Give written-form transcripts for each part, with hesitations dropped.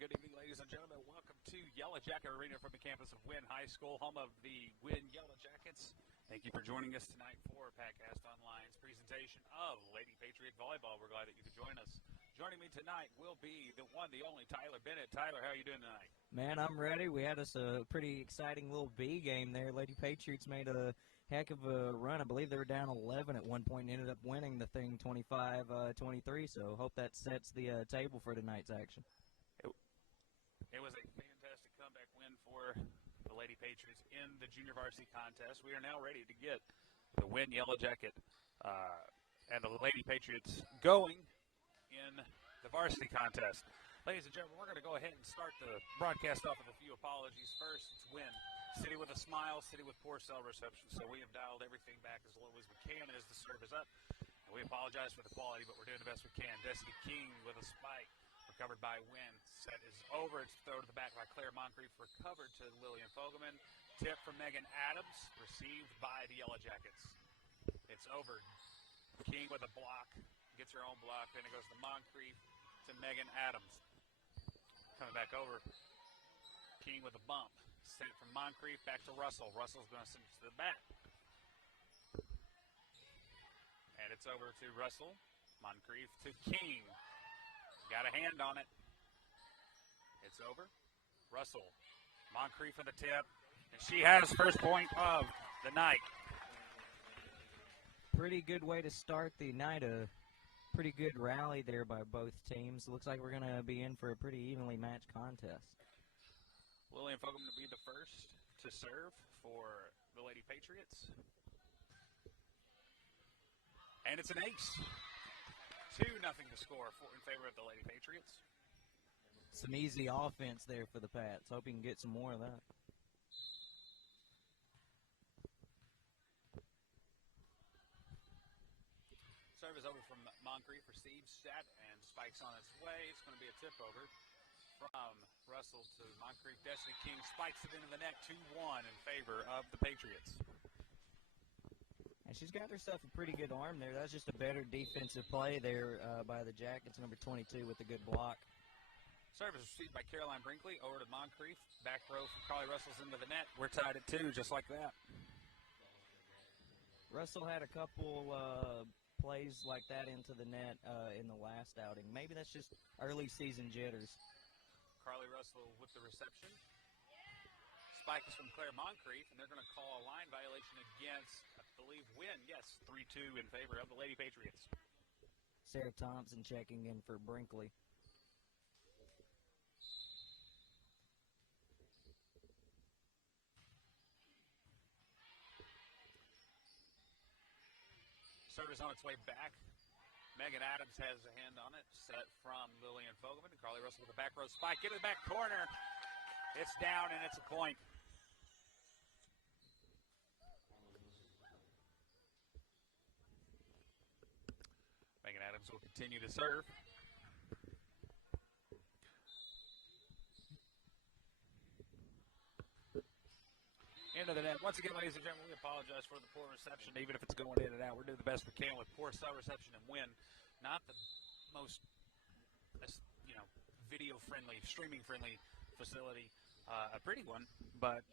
Good evening, ladies and gentlemen. Welcome to Yellow Jacket Arena from the campus of Wynne High School, home of the Wynne Yellow Jackets. Thank you for joining us tonight for Podcast Online's presentation of Lady Patriot Volleyball. We're glad that you could join us. Joining me tonight will be the one, the only Tyler Bennett. Tyler, how are you doing tonight? Man, I'm ready. We had us a pretty exciting little B game there. Lady Patriots made a heck of a run. I believe they were down 11 at one point and ended up winning the thing 25-23. So hope that sets the table for tonight's action. It was a fantastic comeback win for the Lady Patriots in the junior varsity contest. We are now ready to get the Wynne Yellow Jacket and the Lady Patriots going in the varsity contest. Ladies and gentlemen, we're going to go ahead and start the broadcast off with a few apologies. First, it's Wynne. City with a smile, city with poor cell reception, so we have dialed everything back as low as we can as the serve is up. And we apologize for the quality, but we're doing the best we can. Destiny King with a spike, recovered by Wynne. Set is over. It's thrown to the back by Claire Moncrief, recovered to Lillian Fogelman. Tip from Megan Adams, received by the Yellow Jackets. It's over. King with a block, gets her own block, then it goes to Moncrief to Megan Adams. Coming back over, King with a bump. Sent from Moncrief back to Russell. Russell's going to send it to the back. And it's over to Russell. Moncrief to King. Got a hand on it. It's over. Russell. Moncrief for the tip. And she has first point of the night. Pretty good way to start the night. A pretty good rally there by both teams. Looks like we're going to be in for a pretty evenly matched contest. Lillian Fogelman to be the first to serve for the Lady Patriots. And it's an ace. 2-0 to score in favor of the Lady Patriots. Some easy offense there for the Pats. Hope you can get some more of that. Serve is over from Moncrief, receives set, and spikes on its way. It's going to be a tip over from Russell to Moncrief. Destiny King spikes it into the net, 2-1 in favor of the Patriots. And she's got herself a pretty good arm there. That's just a better defensive play there by the Jackets, number 22 with a good block. Service received by Caroline Brinkley, over to Moncrief. Back row from Carly Russell's into the net. We're tied at 2, just like that. Russell had a couple plays like that into the net in the last outing. Maybe that's just early season jitters. Carly Russell with the reception. Spike is from Claire Moncrief, and they're going to call a line violation against, I believe, Wynne. Yes, 3-2 in favor of the Lady Patriots. Sarah Thompson checking in for Brinkley. Service on its way back. Megan Adams has a hand on it. Set from Lillian Fogelman. Carly Russell with a back row spike. Get to the back corner. It's down, and it's a point. Megan Adams will continue to serve. Into the net. Once again, ladies and gentlemen, we apologize for the poor reception, even if it's going in and out. We're doing the best we can with poor cell reception and Wynne. Not the most, video-friendly, streaming-friendly facility. A pretty one, but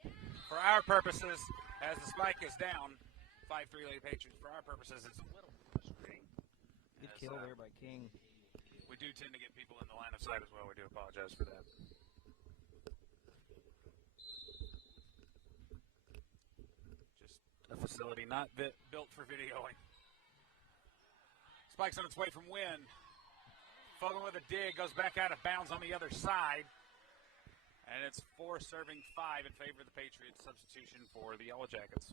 for our purposes, as the spike is down, 5-3 Lady Patriots, for our purposes, it's a little frustrating. Good kill there by King. We do tend to get people in the line of sight as well. We do apologize for that. A facility not built for videoing. Spikes on its way from Wynne. Fogelman with a dig, goes back out of bounds on the other side. And it's 4 serving 5 in favor of the Patriots. Substitution for the Yellow Jackets.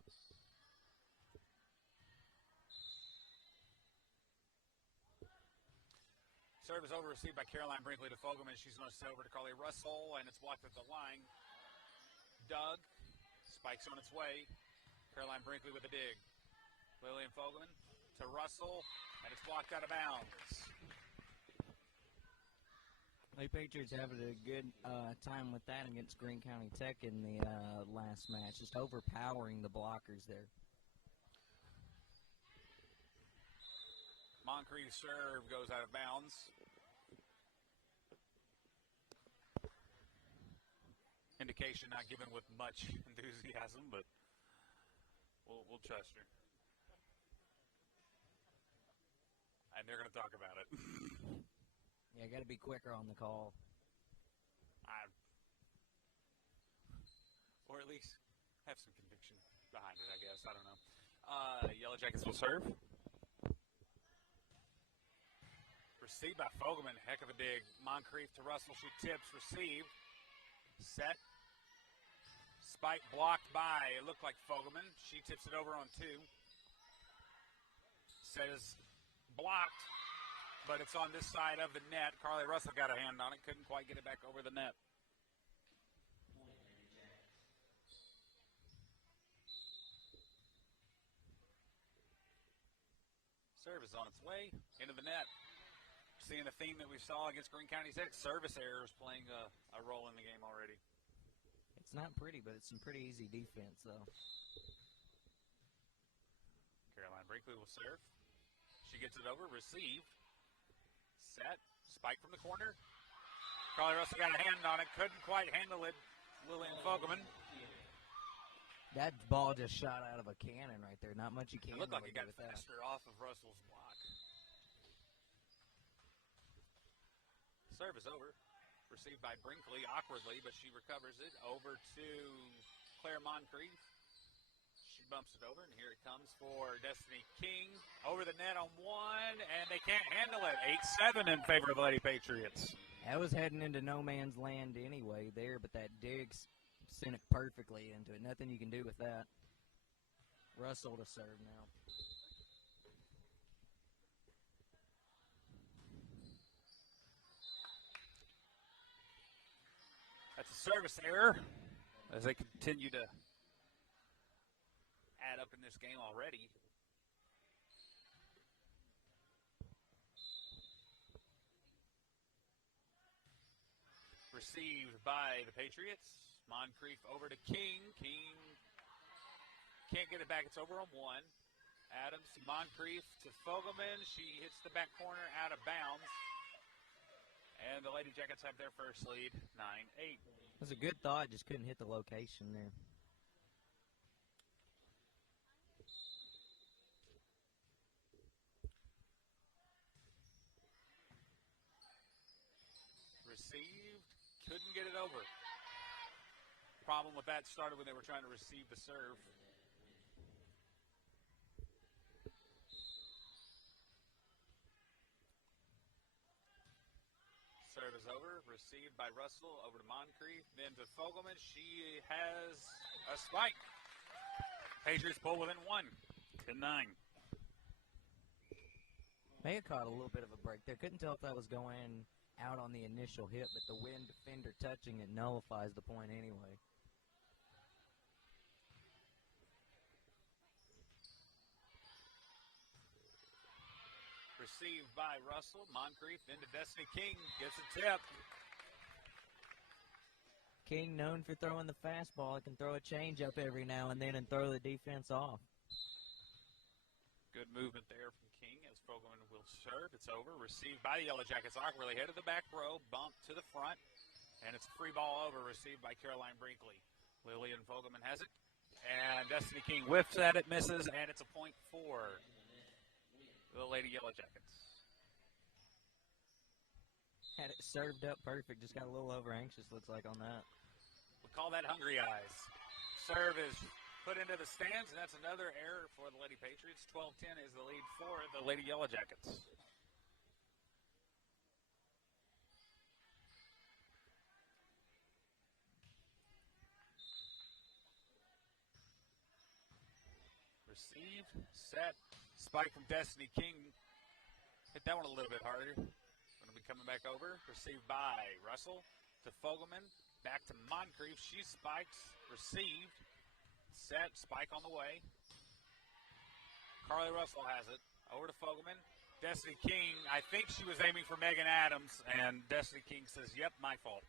Serve is over, received by Caroline Brinkley to Fogelman. She's going to set over to Carly Russell, and it's blocked at the line. Doug spikes on its way. Caroline Brinkley with a dig. Lillian Fogelman to Russell, and it's blocked out of bounds. The Patriots having a good time with that against Greene County Tech in the last match, just overpowering the blockers there. Moncrief's serve goes out of bounds. indication not given with much enthusiasm, but we'll trust her. And they're going to talk about it. Yeah, got to be quicker on the call. Or at least have some conviction behind it, I guess. I don't know. Yellow Jackets will serve. Received by Fogelman. Heck of a dig. Moncrief to Russell. She tips. Received. Set. Spike blocked by, it looked like Fogelman. She tips it over on 2. Says blocked, but it's on this side of the net. Carly Russell got a hand on it. Couldn't quite get it back over the net. Serve is on its way into the net. Seeing the theme that we saw against Greene County 6, service errors playing a role in the game already. It's not pretty, but it's some pretty easy defense, though. Caroline Brinkley will serve. She gets it over, received. Set, spike from the corner. Carly Russell got a hand on it, couldn't quite handle it. Lillian Fogelman. That ball just shot out of a cannon right there. Not much you can do with that. It looked like it got with faster off of Russell's block. Serve is over. Received by Brinkley awkwardly, but she recovers it. Over to Claire Moncrief. She bumps it over, and here it comes for Destiny King. Over the net on 1, and they can't handle it. 8-7 in favor of the Lady Patriots. That was heading into no man's land anyway there, but that dig sent it perfectly into it. Nothing you can do with that. Russell to serve now. That's a service error as they continue to add up in this game already. Received by the Patriots. Moncrief over to King. King can't get it back. It's over on 1. Adams to Moncrief to Fogelman. She hits the back corner out of bounds. And the Lady Jackets have their first lead, 9-8. It was a good thought, just couldn't hit the location there. Received, couldn't get it over. Problem with that started when they were trying to receive the serve. Serve is over. Received by Russell. Over to Moncrief. Then to Fogelman. She has a spike. Patriots pull within 1. 10-9. May have caught a little bit of a break there. Couldn't tell if that was going out on the initial hit, but the Wynne defender touching it nullifies the point anyway. Received by Russell. Moncrief into Destiny King. Gets a tip. King, known for throwing the fastball, can throw a changeup every now and then and throw the defense off. Good movement there from King as Fogelman will serve. It's over. Received by the Yellow Jackets. Awkwardly head of the back row. Bump to the front. And it's a free ball over. Received by Caroline Brinkley. Lillian Fogelman has it. And Destiny King whiffs at it, misses, and it's a point for the Lady Yellow Jackets. Had it served up perfect. Just got a little over anxious, looks like, on that. We call that hungry eyes. Serve is put into the stands, and that's another error for the Lady Patriots. 12-10 is the lead for the Lady Yellow Jackets. Received, set, spike from Destiny King. Hit that one a little bit harder. Going to be coming back over. Received by Russell to Fogelman. Back to Moncrief. She spikes. Received. Set. Spike on the way. Carly Russell has it. Over to Fogelman. Destiny King, I think she was aiming for Megan Adams, and Destiny King says, yep, my fault.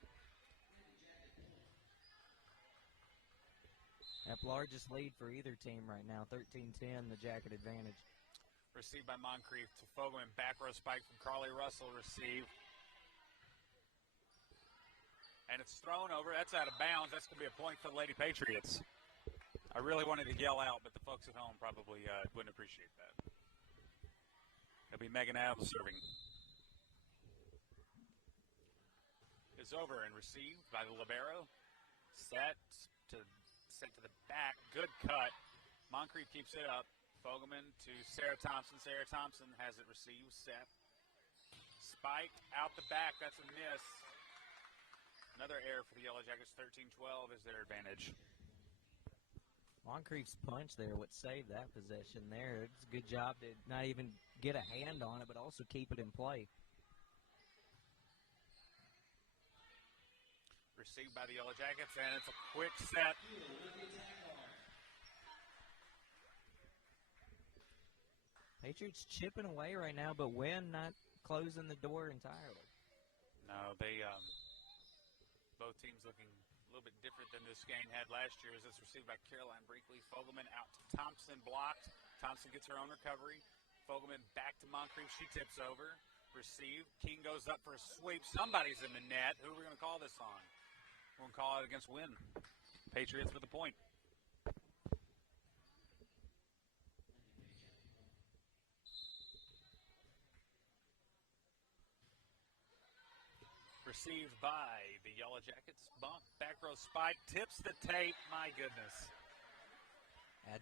That largest lead for either team right now, 13-10, the Jacket advantage. Received by Moncrief to Fogelman. Back row spike from Carly Russell. Received. And it's thrown over. That's out of bounds. That's going to be a point for the Lady Patriots. I really wanted to yell out, but the folks at home probably wouldn't appreciate that. It'll be Megan Adams serving. Is over and received by the libero. Sent to the back. Good cut. Moncrief keeps it up. Fogelman to Sarah Thompson. Sarah Thompson has it received. Set. Spiked out the back. That's a miss. Another error for the Yellow Jackets. 13-12 is their advantage. Moncrief's punch there, what saved that possession there. It's a good job to not even get a hand on it, but also keep it in play. Received by the Yellow Jackets, and it's a quick set. Patriots chipping away right now, but Wynne not closing the door entirely. No, they both teams looking a little bit different than this game had last year. As it's received by Caroline Brinkley. Fogelman out to Thompson, blocked. Thompson gets her own recovery. Fogelman back to Moncrief. She tips over. Received. King goes up for a sweep. Somebody's in the net. Who are we going to call this on? We're going to call it against Wynne. Patriots with the point. Received by the Yellow Jackets. Bump, back row spike, tips the tape. My goodness.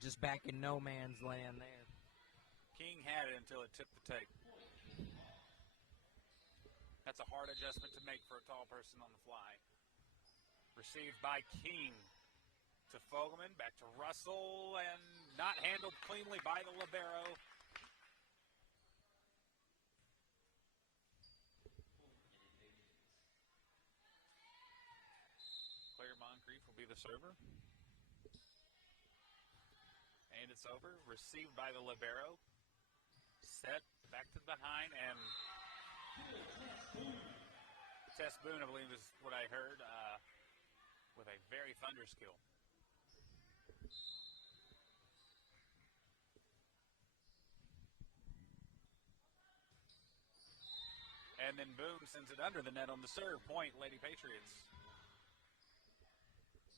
Just back in no man's land there. King had it until it tipped the tape. That's a hard adjustment to make for a tall person on the fly. Received by King to Fogelman, back to Russell, and not handled cleanly by the libero. Claire Moncrief will be the server. And it's over. Received by the libero. Set back to behind, and Tess Boone, I believe, is what I heard, with a very thunder skill. And then Boone sends it under the net on the serve. Point, Lady Patriots.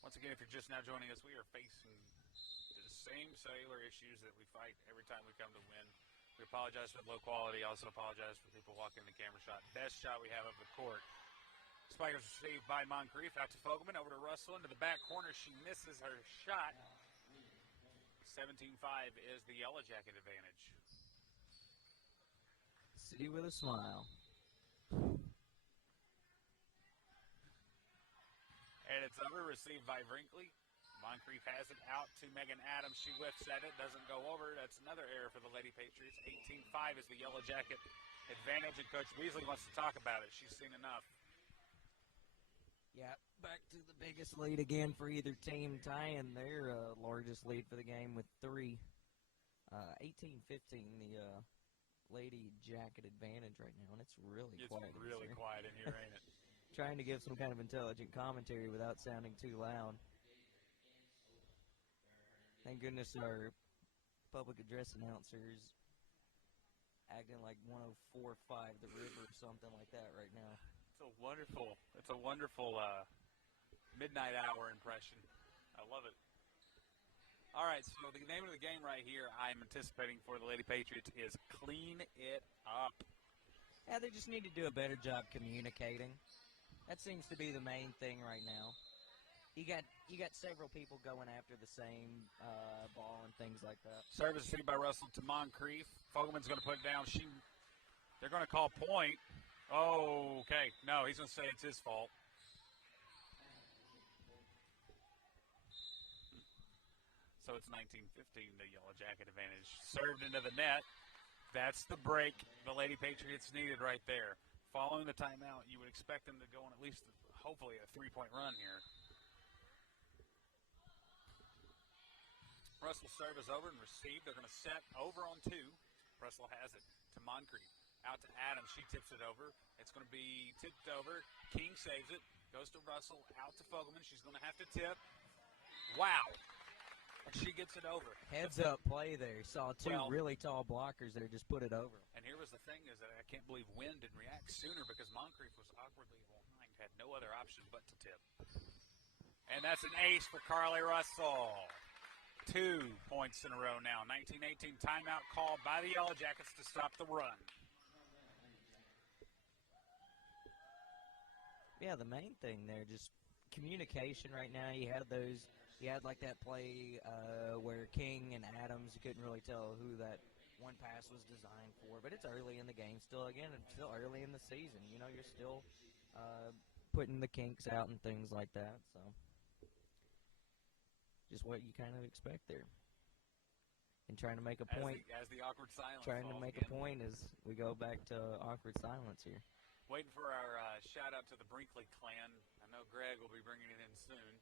Once again, if you're just now joining us, we are facing the same cellular issues that we fight every time we come to Wynne. We apologize for the low quality. Also apologize for people walking the camera shot. Best shot we have of the court. Spike is received by Moncrief. Out to Fogelman. Over to Russell into the back corner. She misses her shot. 17-5 is the Yellow Jacket advantage. City with a smile. And it's over. Received by Brinkley. Moncrief has it out to Megan Adams. She whiffs at it. Doesn't go over. That's another error for the Lady Patriots. 18-5 is the Yellow Jacket advantage. And Coach Weasley wants to talk about it. She's seen enough. Yeah, back to the biggest lead again for either team, tying their largest lead for the game with 3. 18-15, the Lady Jacket advantage right now, and it's really quiet. It's really quiet in here, ain't it? Trying to give some kind of intelligent commentary without sounding too loud. Thank goodness our public address announcers acting like 104.5 The River or something like that right now. It's a wonderful midnight hour impression. I love it. All right, so the name of the game right here I'm anticipating for the Lady Patriots is Clean It Up. Yeah, they just need to do a better job communicating. That seems to be the main thing right now. You got several people going after the same ball and things like that. Service received by Russell to Moncrief. Fogelman's going to put it down. They're going to call point. Oh, okay. No, he's going to say it's his fault. So it's 19-15, the Yellow Jacket advantage. Served into the net. That's the break the Lady Patriots needed right there. Following the timeout, you would expect them to go on at least, hopefully, a 3-point run here. Russell's serve is over and received. They're going to set over on 2. Russell has it to Moncrief. Out to Adams. She tips it over. It's going to be tipped over. King saves it. Goes to Russell. Out to Fogelman. She's going to have to tip. Wow. And she gets it over. Heads up play there. Saw two really tall blockers there. Just put it over. And here was the thing is that I can't believe Wynne didn't react sooner because Moncrief was awkwardly behind Had no other option but to tip. And that's an ace for Carly Russell. 2 points in a row now. 19-18 timeout called by the Yellow Jackets to stop the run. Yeah, the main thing there, just communication right now. You had like that play where King and Adams, you couldn't really tell who that one pass was designed for, but it's early in the game still. Again, it's still early in the season. You know, you're still putting the kinks out and things like that, so just what you kind of expect there. And trying to make a point. As the awkward silence. Trying to make a point as we go back to awkward silence here. Waiting for our shout-out to the Brinkley clan. I know Greg will be bringing it in soon.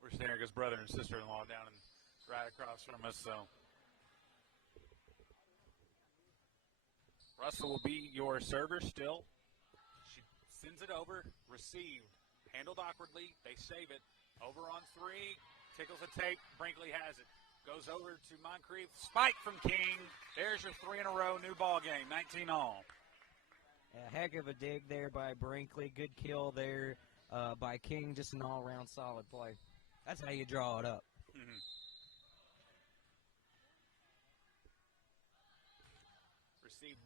We're staring at his brother and sister-in-law down right across from us. So Russell will be your server still. She sends it over. Received. Handled awkwardly. They save it. Over on 3. Tickles a tape. Brinkley has it. Goes over to Moncrief. Spike from King. There's your 3 in a row. New ball game. 19-all. A heck of a dig there by Brinkley. Good kill there by King. Just an all-around solid play. That's how you draw it up. Mm-hmm. Received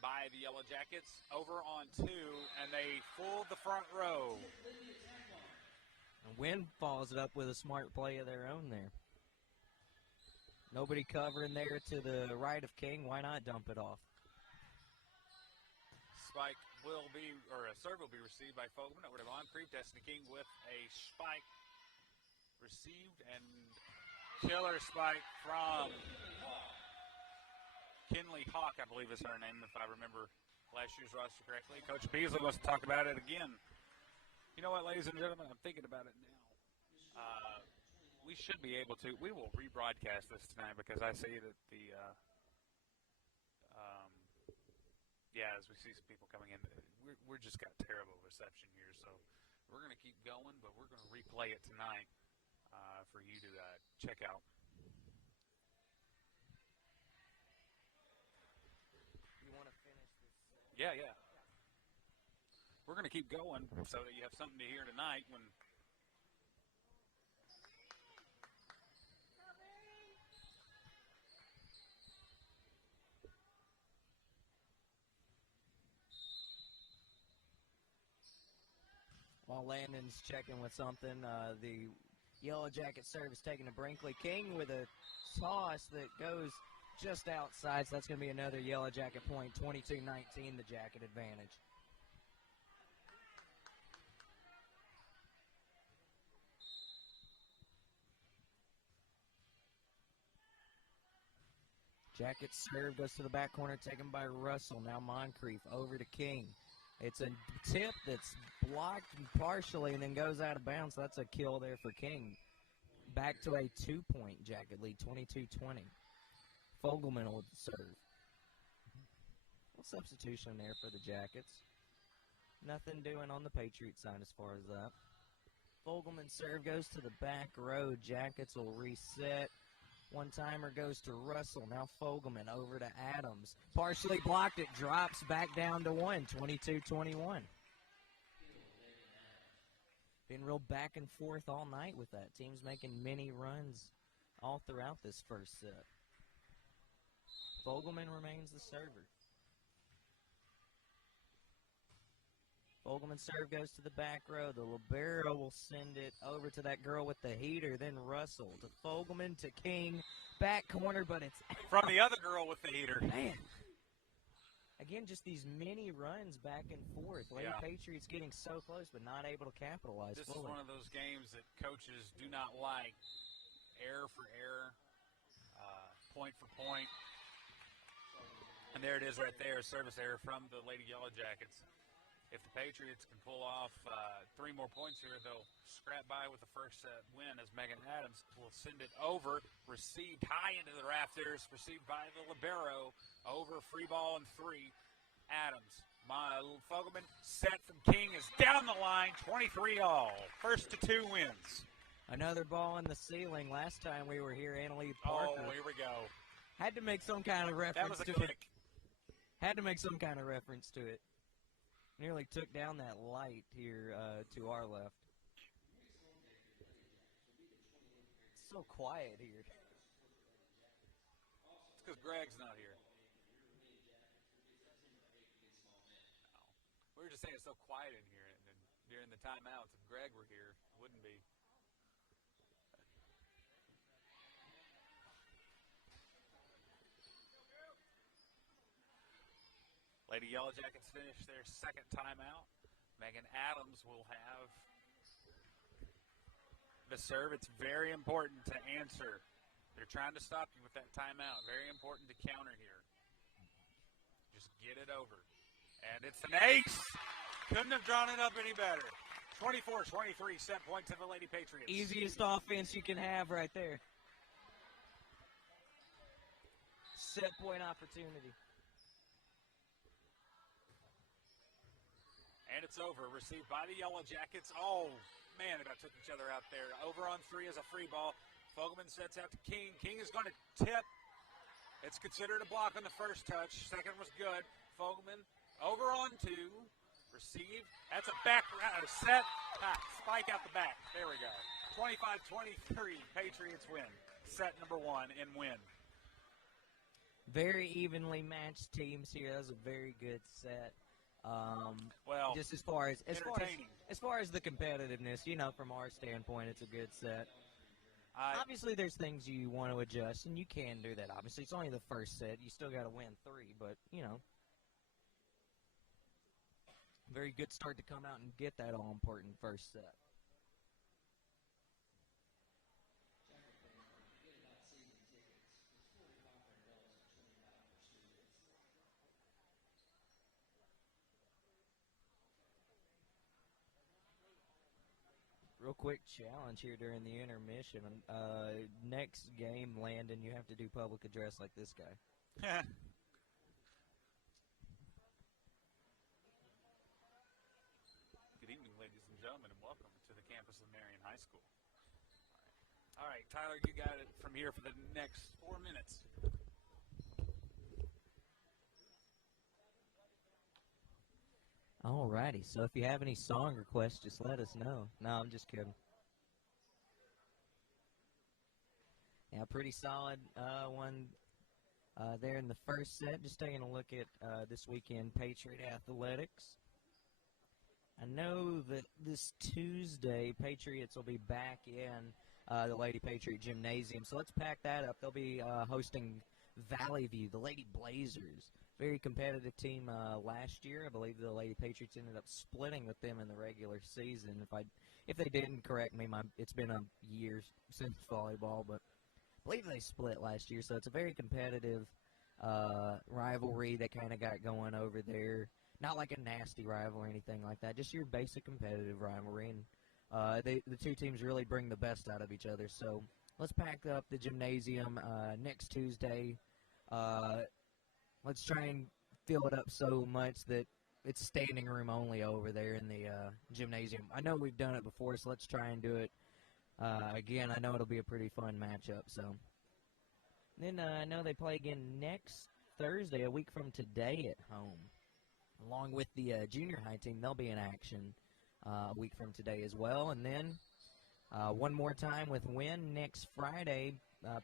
by the Yellow Jackets. Over on 2, and they fooled the front row. And Wynne follows it up with a smart play of their own there. Nobody covering there to the right of King. Why not dump it off? Spike will be, or a serve will be received by Fogelman over to Moncrief. Destiny King with a spike received, and killer spike from Kinley Hawk, I believe is her name, if I remember last year's roster correctly. Coach Beasley wants to talk about it again. You know what, ladies and gentlemen, I'm thinking about it now. We should be able to. We will rebroadcast this tonight because I see that as we see some people coming in, we're just got terrible reception here. So we're going to keep going, but we're going to replay it tonight for you to check out. You want to finish this? Yeah. We're going to keep going so that you have something to hear tonight when. While Landon's checking with something, the Yellow Jacket service taking to Brinkley. King with a toss that goes just outside, so that's going to be another Yellow Jacket point. 22-19, the Jacket advantage. Jacket serve goes to the back corner, taken by Russell. Now Moncrief over to King. It's a tip that's blocked partially and then goes out of bounds. So that's a kill there for King. Back to a 2-point Jacket lead, 22-20. Fogelman will serve. A substitution there for the Jackets. Nothing doing on the Patriot side as far as that. Fogelman serve goes to the back row. Jackets will reset. One-timer goes to Russell. Now Fogelman over to Adams. Partially blocked. It drops back down to 1. 22-21. Been real back and forth all night with that. Teams making many runs all throughout this first set. Fogelman remains the server. Fogelman serve goes to the back row. The libero will send it over to that girl with the heater. Then Russell to Fogelman to King. Back corner, but it's from the other girl with the heater. Man. Again, just these mini runs back and forth. Lady Patriots getting so close, but not able to capitalize. This is one of those games that coaches do not like. Error for error, point for point. And there it is right there, service error from the Lady Yellow Jackets. If the Patriots can pull off 3 more points here, they'll scrap by with the first set win as Megan Adams will send it over. Received high into the rafters. Received by the libero. Over, free ball and 3. Adams. Fogelman set from King is down the line. 23-all. First to 2 wins. Another ball in the ceiling. Last time we were here, Annalie Parker. Oh, here we go. Had to make some kind of reference that was a to kick. Had to make some kind of reference to it. Nearly took down that light here to our left. It's so quiet here. It's because Greg's not here. We were just saying it's so quiet in here, and during the timeouts, if Greg were here, it wouldn't be. Lady Yellow Jackets finish their second timeout. Megan Adams will have the serve. It's very important to answer. They're trying to stop you with that timeout. Very important to counter here. Just get it over. And it's an ace. Couldn't have drawn it up any better. 24-23 set point to the Lady Patriots. Easiest offense you can have right there. Set point opportunity. And it's over. Received by the Yellow Jackets. Oh, man, they about took each other out there. Over on three is a free ball. Fogelman sets out to King. King is going to tip. It's considered a block on the first touch. Second was good. Fogelman over on two. Receive. That's a back set. Spike out the back. There we go. 25-23. Patriots win. Set number one in Wynne. Very evenly matched teams here. That was a very good set. Well, just as far as the competitiveness, from our standpoint, it's a good set. Obviously, there's things you want to adjust, and you can do that. Obviously, it's only the first set. You still got to win three, but very good start to come out and get that all-important first set. Real quick challenge here during the intermission. Next game, Landon, you have to do public address like this guy. Good evening, ladies and gentlemen, and welcome to the campus of Marion High School. All right, Tyler, you got it from here for the next 4 minutes. Alrighty, so if you have any song requests, just let us know. No, I'm just kidding. Yeah, pretty solid one there in the first set. Just taking a look at this weekend Patriot Athletics. I know that this Tuesday, Patriots will be back in the Lady Patriot Gymnasium, so let's pack that up. They'll be hosting Valley View, the Lady Blazers. Very competitive team last year. I believe the Lady Patriots ended up splitting with them in the regular season. If they didn't, correct me. It's been a year since volleyball, but I believe they split last year. So it's a very competitive rivalry that kind of got going over there. Not like a nasty rival or anything like that. Just your basic competitive rivalry. And the two teams really bring the best out of each other. So let's pack up the gymnasium next Tuesday. Let's try and fill it up so much that it's standing room only over there in the gymnasium. I know we've done it before, so let's try and do it again. I know it'll be a pretty fun matchup. So then I know they play again next Thursday, a week from today at home. Along with the junior high team, they'll be in action a week from today as well. And then one more time with Wynne next Friday.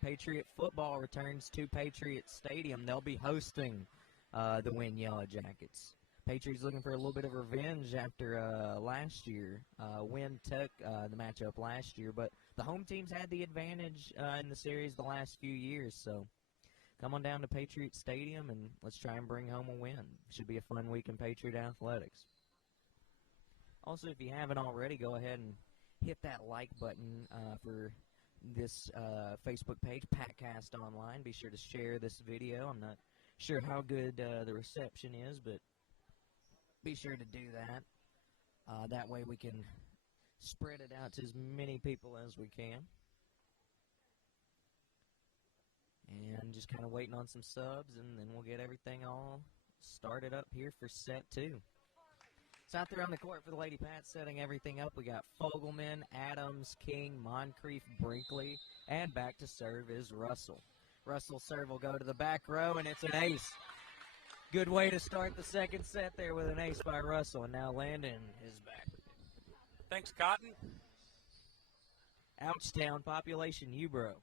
Patriot football returns to Patriot Stadium. They'll be hosting the Wynne Yellow Jackets. Patriots looking for a little bit of revenge after last year. Wynne took the matchup last year, but the home teams had the advantage in the series the last few years. So come on down to Patriot Stadium and let's try and bring home a win. Should be a fun week in Patriot Athletics. Also, if you haven't already, go ahead and hit that like button for this Facebook page, Patcast Online. Be sure to share this video. I'm not sure how good the reception is, but be sure to do that. That way we can spread it out to as many people as we can. And just kind of waiting on some subs, and then we'll get everything all started up here for set two. So out there on the court for the Lady Pats, setting everything up. We got Fogelman, Adams, King, Moncrief, Brinkley, and back to serve is Russell. Russell's serve will go to the back row, and it's an ace. Good way to start the second set there with an ace by Russell, and now Landon is back. Thanks, Cotton. Ouchtown, population Ubro.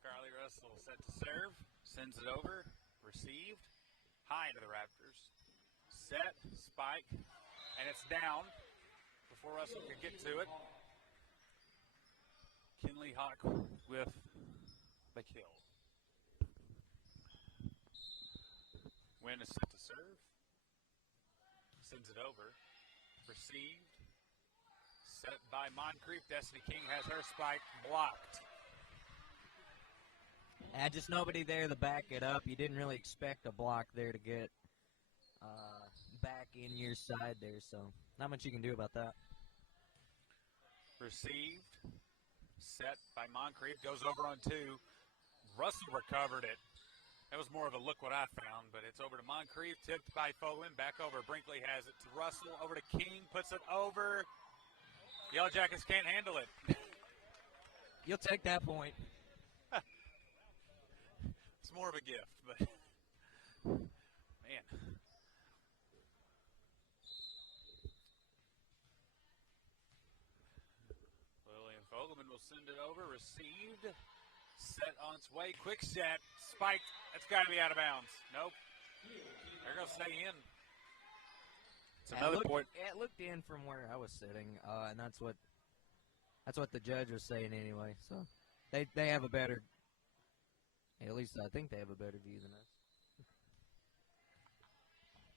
Carly Russell set to serve, sends it over, received, high to the Raptors. Set, spike, and it's down before Russell could get to it. Kinley Hawk with the kill. Wynne is set to serve. Sends it over. Received. Set by Moncrief. Destiny King has her spike blocked. Just nobody there to back it up. You didn't really expect a block there to get back in your side there, so not much you can do about that. Received. Set by Moncrief. Goes over on two. Russell recovered it. That was more of a look what I found, but it's over to Moncrief. Tipped by Fogelman. Back over. Brinkley has it to Russell. Over to King. Puts it over. Yellow Jackets can't handle it. You'll take that point. It's more of a gift, but man. Lillian Fogelman will send it over. Received. Set on its way. Quick set. Spiked. That's got to be out of bounds. Nope. They're going to stay in. It's another point. It looked in from where I was sitting, and that's what the judge was saying anyway. So they have a better, at least I think they have a better view than us.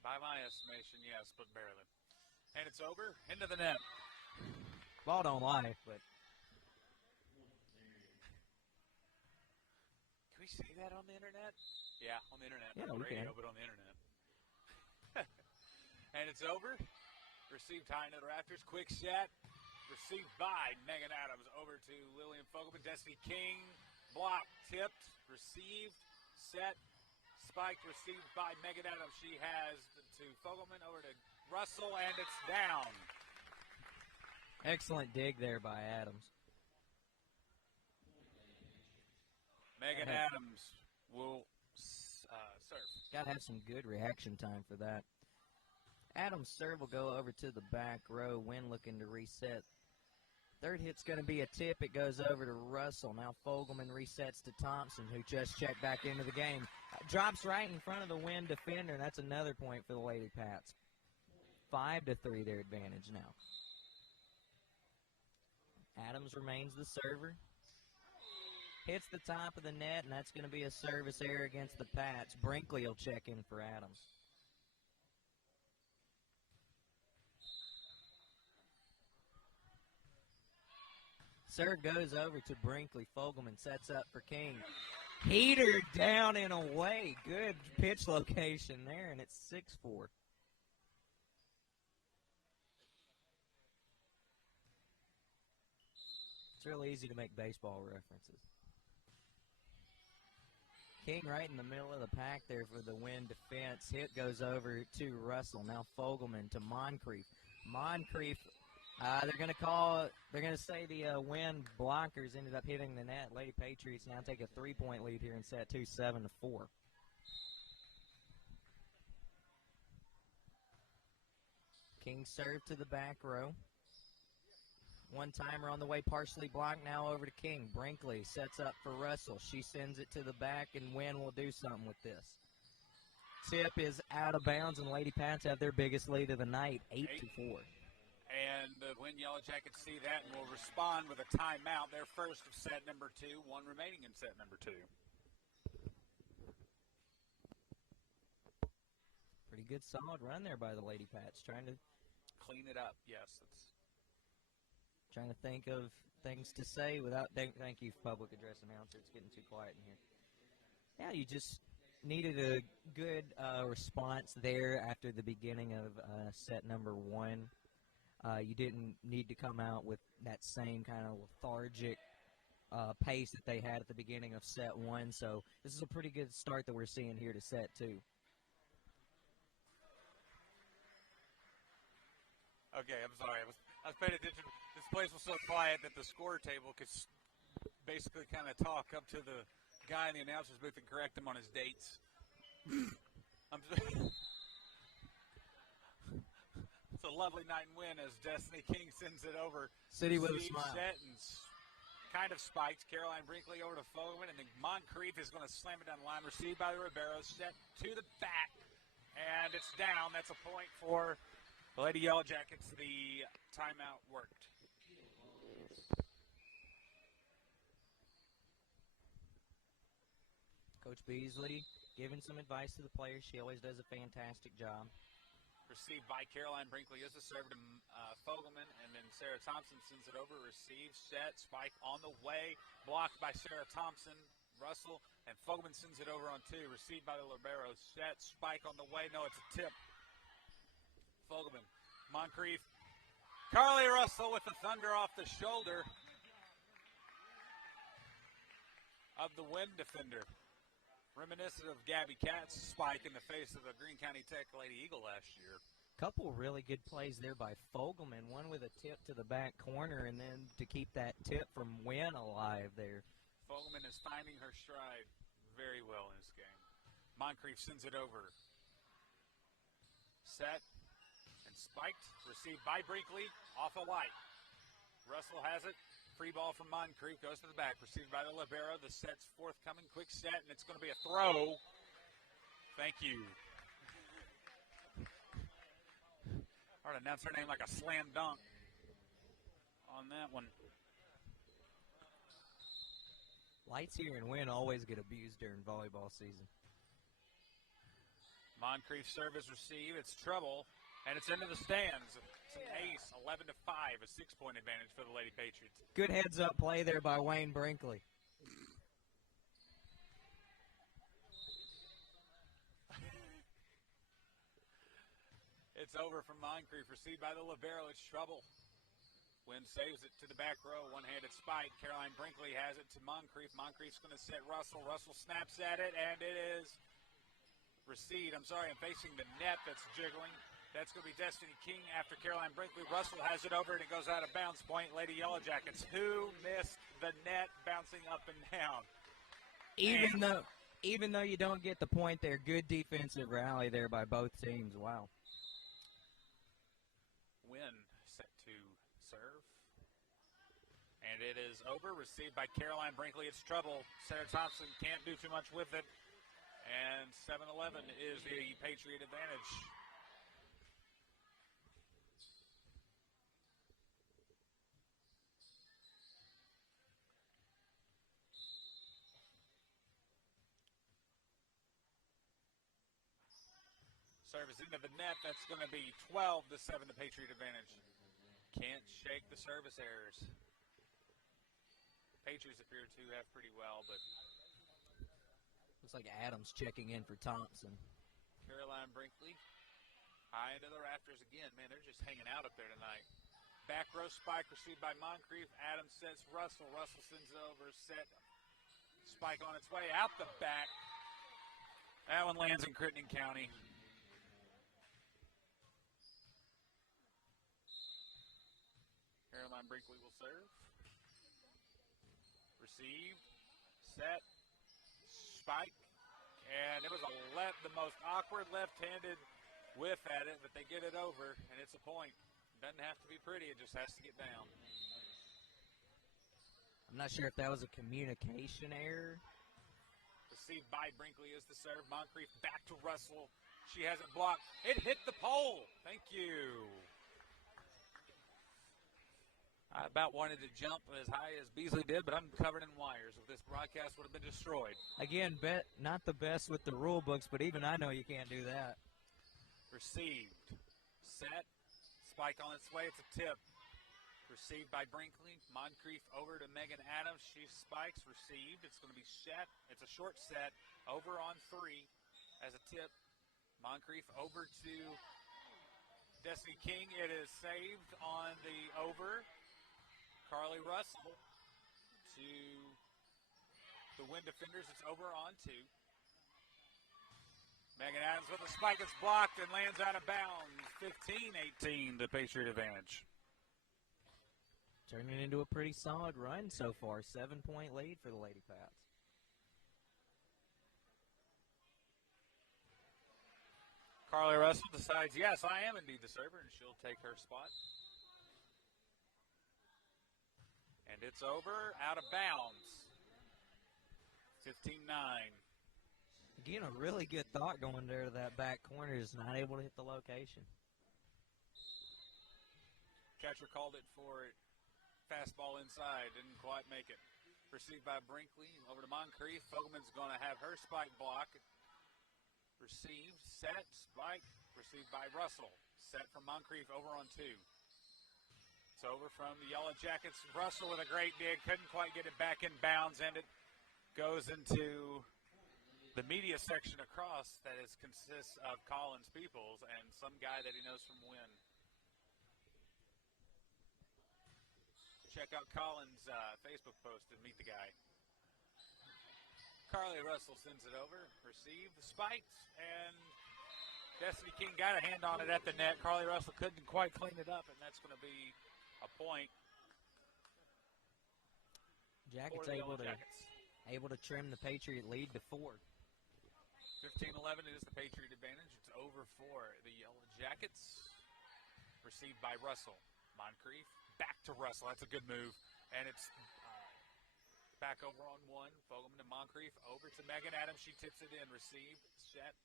By my estimation, yes, but barely. And it's over. Into the net. Ball don't lie, but. Can we see that on the internet? Yeah, on the internet. Yeah, Not we radio, can. but on the internet. And it's over. Received high into the Raptors. Quick shot. Received by Megan Adams. Over to Lillian Fogelman. Destiny King. Blocked. Tipped. Received. Set. Spiked. Received by Megan Adams. She has to Fogelman. Over to Russell. And it's down. Excellent dig there by Adams. Megan Adams will serve. Got to have some good reaction time for that. Adams' serve will go over to the back row. Wynne looking to reset. Third hit's going to be a tip. It goes over to Russell. Now Fogelman resets to Thompson, who just checked back into the game. Drops right in front of the Wynne defender, and that's another point for the Lady Pats. 5-3 their advantage now. Adams remains the server. Hits the top of the net, and that's going to be a service error against the Pats. Brinkley will check in for Adams. Serve goes over to Brinkley. Fogelman sets up for King. Heater down and away. Good pitch location there, and it's 6-4. It's real easy to make baseball references. King right in the middle of the pack there for the Wynne defense. Hit goes over to Russell. Now Fogelman to Moncrief. Moncrief, they're going to say the Wynne blockers ended up hitting the net. Lady Patriots now take a 3-point lead here in set 2, 7-4. King serve to the back row. One-timer on the way, partially blocked, now over to King. Brinkley sets up for Russell. She sends it to the back, and Wynne will do something with this. Tip is out of bounds, and Lady Pats have their biggest lead of the night, 8-4. And the Wynne Yellow Jackets see that and will respond with a timeout. Their first of set number 2, one remaining in set number 2. Pretty good, solid run there by the Lady Pats, trying to clean it up. Yes, it's trying to think of things to say without. Thank you, public address announcer. It's getting too quiet in here. Yeah, you just needed a good response there after the beginning of set number 1. You didn't need to come out with that same kind of lethargic pace that they had at the beginning of set 1. So this is a pretty good start that we're seeing here to set 2. Okay, I'm sorry. I was paying attention. This place was so quiet that the score table could basically kind of talk up to the guy in the announcer's booth and correct him on his dates. It's a lovely night in Wynne as Destiny King sends it over. City with a smile. Set and kind of spiked. Caroline Brinkley over to Fogelman, and then Moncrief is going to slam it down the line. Received by the Ribeiro. Set to the back, and it's down. That's a point for the Lady Yellow Jackets. The timeout worked. Coach Beasley giving some advice to the players. She always does a fantastic job. Received by Caroline Brinkley as a serve to Fogelman, and then Sarah Thompson sends it over. Received, set, spike on the way. Blocked by Sarah Thompson. Russell, and Fogelman sends it over on two. Received by the Libero. Set, spike on the way. No, it's a tip. Fogelman, Moncrief. Carly Russell with the thunder off the shoulder of the Wynne defender. Reminiscent of Gabby Katz's spike in the face of the Greene County Tech Lady Eagle last year. Couple really good plays there by Fogelman. One with a tip to the back corner, and then to keep that tip from Wynne alive there. Fogelman is finding her stride very well in this game. Moncrief sends it over. Set and spiked. Received by Brinkley off a light. Russell has it. Free ball from Moncrief, goes to the back, received by the Libero. The set's forthcoming, quick set, and it's going to be a throw. Thank you. Hard to announce her name like a slam dunk on that one. Lights here in Wynne always get abused during volleyball season. Moncrief service received. It's trouble, and it's into the stands. It's an ace, 11-5, a 6-point advantage for the Lady Patriots. Good heads-up play there by Wayne Brinkley. It's over from Moncrief, received by the Libero. It's trouble. Wynne saves it to the back row, one-handed spike. Caroline Brinkley has it to Moncrief. Moncrief's going to set Russell. Russell snaps at it, and it is recede. I'm facing the net that's jiggling. That's going to be Destiny King after Caroline Brinkley. Russell has it over, and it goes out of bounds. Point, Lady Yellow Jackets. Who missed the net bouncing up and down? Even though you don't get the point there, good defensive rally there by both teams. Wow. Wynne set to serve. And it is over. Received by Caroline Brinkley. It's trouble. Sarah Thompson can't do too much with it. And 7-11 is the Patriot advantage. Service into the net. That's going to be 12-7, the Patriot advantage. Can't shake the service errors. Patriots appear to have pretty well, but looks like Adams checking in for Thompson. Caroline Brinkley high into the rafters again. Man, they're just hanging out up there tonight. Back row spike received by Moncrief. Adams sets Russell. Russell sends it over. Set spike on its way out the back. That one lands in Crittenden County. Caroline Brinkley will serve. Received. Set. Spike. And it was the most awkward left-handed whiff at it, but they get it over, and it's a point. Doesn't have to be pretty. It just has to get down. I'm not sure if that was a communication error. Received by Brinkley is the serve. Moncrief back to Russell. She has it blocked. It hit the pole. Thank you. I about wanted to jump as high as Beasley did, but I'm covered in wires. If this broadcast would have been destroyed. Again, not the best with the rule books, but even I know you can't do that. Received. Set. Spike on its way. It's a tip. Received by Brinkley. Moncrief over to Megan Adams. She spikes. Received. It's going to be set. It's a short set. Over on 3 as a tip. Moncrief over to Destiny King. It is saved on the over. Carly Russell to the Wynne defenders. It's over on 2. Megan Adams with a spike. It's blocked and lands out of bounds. 15-18, the Patriot advantage. Turning into a pretty solid run so far. 7-point lead for the Lady Pats. Carly Russell decides, yes, I am indeed the server, and she'll take her spot. And it's over, out of bounds. 15-9. Again, a really good thought going there to that back corner, is not able to hit the location. Catcher called it for it. Fastball inside, didn't quite make it. Received by Brinkley, over to Moncrief. Fogelman's going to have her spike block. Received, set, spike, received by Russell. Set from Moncrief over on 2. It's over from the Yellow Jackets. Russell with a great dig, couldn't quite get it back in bounds, and it goes into the media section across that consists of Collins Peoples and some guy that he knows from Wynne. Check out Collins' Facebook post and meet the guy. Carly Russell sends it over, received, spiked, and Destiny King got a hand on it at the net. Carly Russell couldn't quite clean it up, and that's going to be a point. Jackets able to trim the Patriot lead to 4. 15-11 is the Patriot advantage. It's over for the Yellow Jackets. Received by Russell. Moncrief back to Russell. That's a good move. And it's back over on 1. Fogelman to Moncrief. Over to Megan Adams. She tips it in. Received. Set.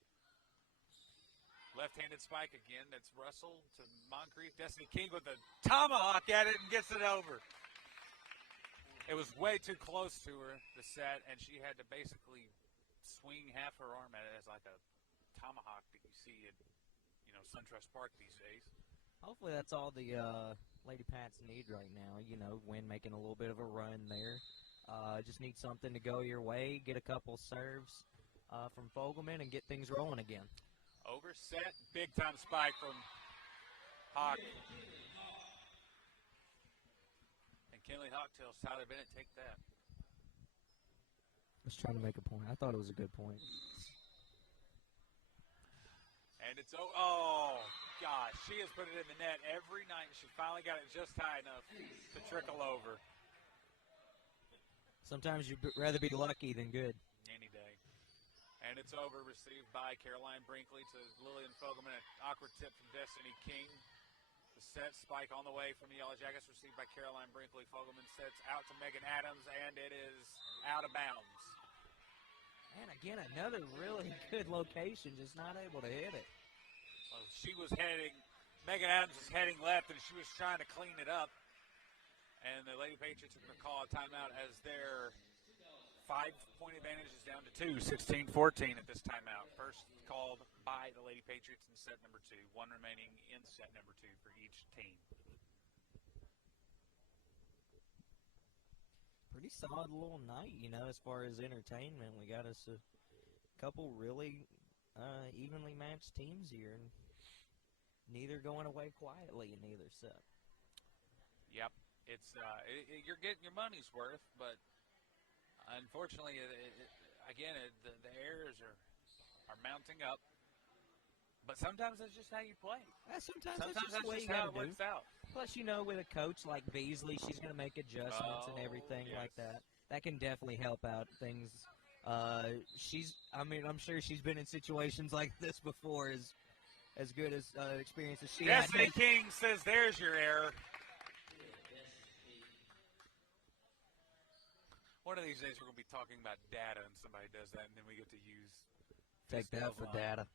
Left-handed spike again. That's Russell to Moncrief. Destiny King with a tomahawk at it and gets it over. It was way too close to her, the set, and she had to basically swing half her arm at it as like a tomahawk that you see at, SunTrust Park these days. Hopefully that's all the Lady Pats need right now. Wynne making a little bit of a run there. Just need something to go your way, get a couple serves from Fogelman, and get things rolling again. Over, set, big-time spike from Hawk. And Kinley Hawktails, Tyler Bennett, take that. I was trying to make a point. I thought it was a good point. And it's, oh, gosh, she has put it in the net every night. She finally got it just high enough to trickle over. Sometimes you'd rather be lucky than good. Any day. And it's over, received by Caroline Brinkley to Lillian Fogelman. An awkward tip from Destiny King. The set spike on the way from the Yellow Jackets, received by Caroline Brinkley. Fogelman sets out to Megan Adams, and it is out of bounds. And again, another really good location, just not able to hit it. Well, Megan Adams was heading left, and she was trying to clean it up. And the Lady Patriots are going to call a timeout as their 5-point advantage is down to 2, 16-14 at this timeout. First called by the Lady Patriots in set number 2. 1 remaining in set number 2 for each team. Pretty solid little night, as far as entertainment. We got us a couple really evenly matched teams here, and neither going away quietly in either set. Yep, it's you're getting your money's worth, but unfortunately, the errors are mounting up. But sometimes that's just how you play. Sometimes that's just the way you got to do. Plus, with a coach like Beasley, she's going to make adjustments and everything like that. That can definitely help out things. I'm sure she's been in situations like this before, as good as experience as she had. Destiny King says there's your error. One of these days we're going to be talking about data and somebody does that, and then we get to take that for data.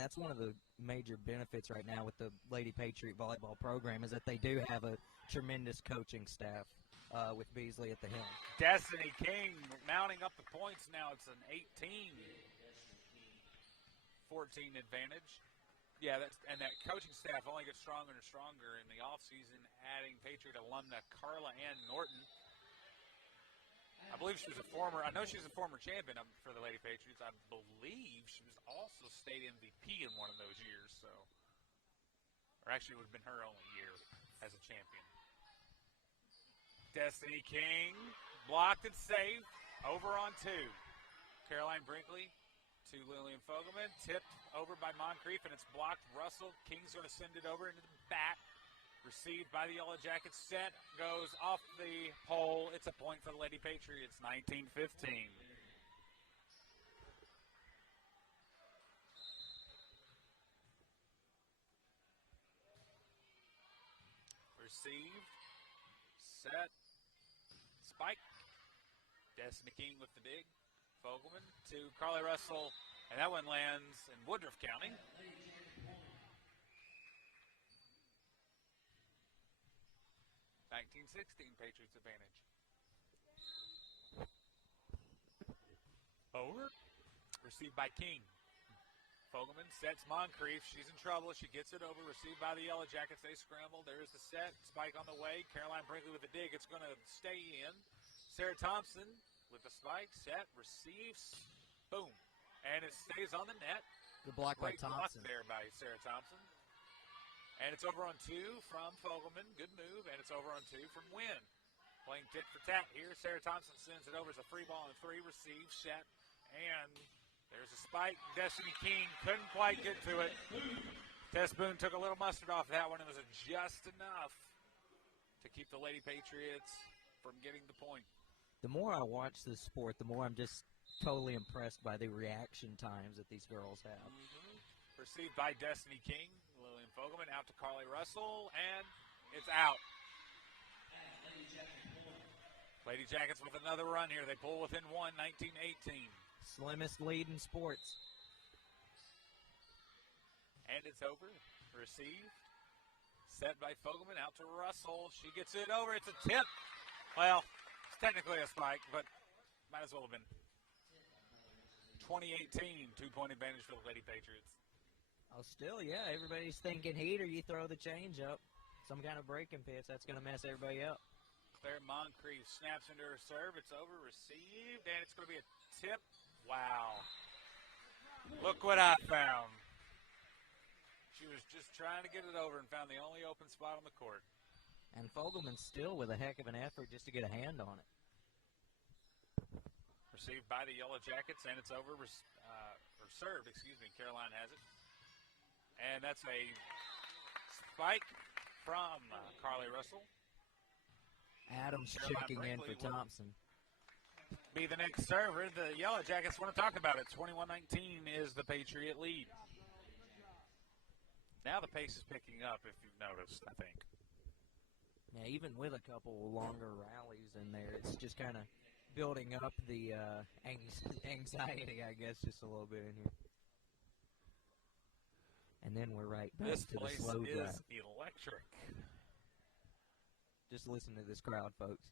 That's one of the major benefits right now with the Lady Patriot volleyball program, is that they do have a tremendous coaching staff with Beasley at the helm. Destiny King mounting up the points now. It's an 18-14 advantage. Yeah, and that coaching staff only gets stronger and stronger in the offseason, adding Patriot alumna Carla Ann Norton. I believe she was I know she was a former champion for the Lady Patriots. I believe she was also state MVP in one of those years. Or actually, it would have been her only year as a champion. Destiny King blocked and saved. Over on 2. Caroline Brinkley to Lillian Fogelman. Tipped over by Moncrief, and it's blocked. Russell. King's going to send it over into the back. Received by the Yellow Jackets. Set goes off the pole. It's a point for the Lady Patriots, 19-15. received, set, spike. Destiny King with the dig. Fogelman to Carly Russell, and that one lands in Woodruff County. (1916) Patriots advantage. Over. Received by King. Fogelman sets Moncrief. She's in trouble. She gets it over. Received by the Yellow Jackets. They scramble. There's the set. Spike on the way. Caroline Brinkley with the dig. It's going to stay in. Sarah Thompson with the spike. Set. Receives. Boom. And it stays on the net. Good block by Thompson. Block there by Sarah Thompson. And it's over on 2 from Fogelman. Good move. And it's over on 2 from Wynne. Playing tit for tat here. Sarah Thompson sends it over as a free ball on 3. Receives. Set. And there's a spike. Destiny King couldn't quite get to it. Tess Boone took a little mustard off that one. It was just enough to keep the Lady Patriots from getting the point. The more I watch this sport, the more I'm just totally impressed by the reaction times that these girls have. Received by Destiny King. Lillian Fogelman out to Carly Russell, and it's out. Lady Jackets with another run here. They pull within 1, 19-18. Slimmest lead in sports. And it's over. Received. Set by Fogelman out to Russell. She gets it over. It's a tip. Well, it's technically a spike, but might as well have been. 2018, 2-point advantage for the Lady Patriots. Oh, still, yeah. Everybody's thinking heat or you throw the change up. Some kind of breaking pitch. That's going to mess everybody up. Claire Moncrief snaps into her serve. It's over. Received. And it's going to be a tip. Wow. Look what I found. She was just trying to get it over and found the only open spot on the court. And Fogelman still with a heck of an effort just to get a hand on it. Received by the Yellow Jackets, and it's over. Or served, excuse me. Caroline has it. And that's a spike from Carly Russell. Adams checking in for Thompson. Be the next server. The Yellow Jackets want to talk about it. 21-19 is the Patriot lead. Now the pace is picking up, if you've noticed, I think. Yeah, even with a couple longer rallies in there, it's just kind of building up the anxiety, I guess, just a little bit in here. And then we're right back to the slow drive. This place is electric. Just listen to this crowd, folks.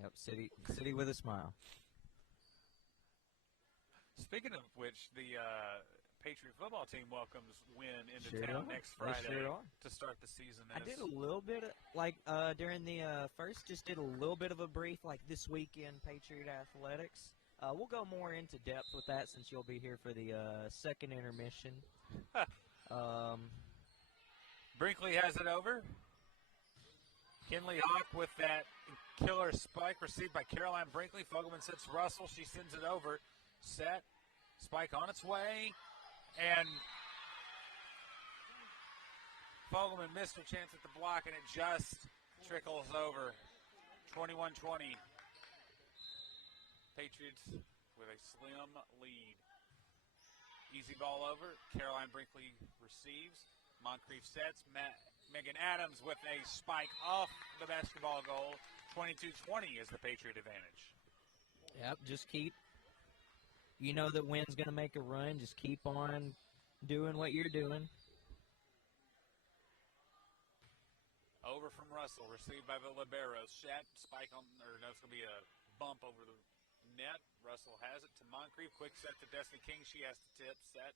Yep, city with a smile. Speaking of which, the Patriot football team welcomes Wynne into town next Friday to start the season. I did a little bit of, during the first, just did a little bit of a brief, like this weekend Patriot athletics. We'll go more into depth with that since you'll be here for the second intermission. Brinkley has it over. Kinley Hawk with that killer spike received by Caroline Brinkley. Fogelman sets Russell. She sends it over. Set. Spike on its way. And Fogelman missed her chance at the block, and it just trickles over. 21-20. Patriots with a slim lead. Easy ball over. Caroline Brinkley receives. Moncrief sets. Megan Adams with a spike off the basketball goal. 22-20 is the Patriot advantage. Yep, just keep. You know that Wynne's going to make a run. Just keep on doing what you're doing. Over from Russell, received by the libero. Shat, spike on, or no, it's going to be a bump over the net. Russell has it to Moncrief. Quick set to Destiny King. She has to tip, set.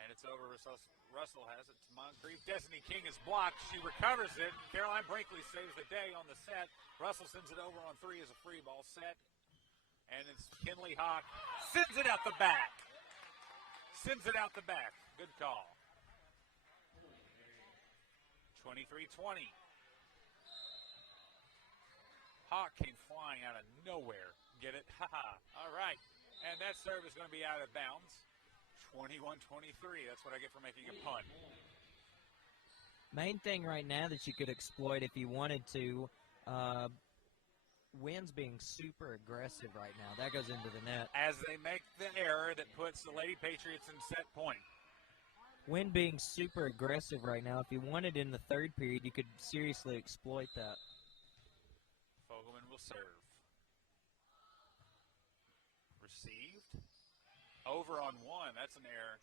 And it's over. Russell has it to Moncrief. Destiny King is blocked. She recovers it. Caroline Brinkley saves the day on the set. Russell sends it over on 3 as a free ball set. And it's Kinley Hawk. Sends it out the back. Sends it out the back. Good call. 23-20. Hawk came flying out of nowhere. Get it? Ha-ha. All right. And that serve is going to be out of bounds. 21-23. That's what I get for making a punt. Main thing right now that you could exploit if you wanted to, Wynne's being super aggressive right now. That goes into the net. As they make the error that puts the Lady Patriots in set point. Wynne being super aggressive right now. If you wanted in the third period, you could seriously exploit that. Fogelman will serve. Received. Over on one. That's an error.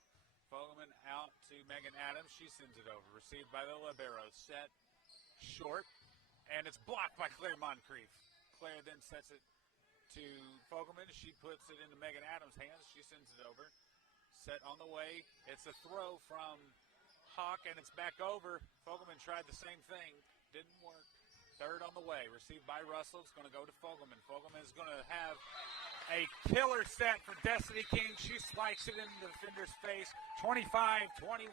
Fogelman out to Megan Adams. She sends it over. Received by the libero. Set short. And it's blocked by Claire Moncrief. Claire then sets it to Fogelman. She puts it into Megan Adams' hands. She sends it over. Set on the way. It's a throw from Hawk, and it's back over. Fogelman tried the same thing. Didn't work. Third on the way. Received by Russell. It's going to go to Fogelman. Fogelman is going to have a killer set for Destiny King. She spikes it into the defender's face. 25-21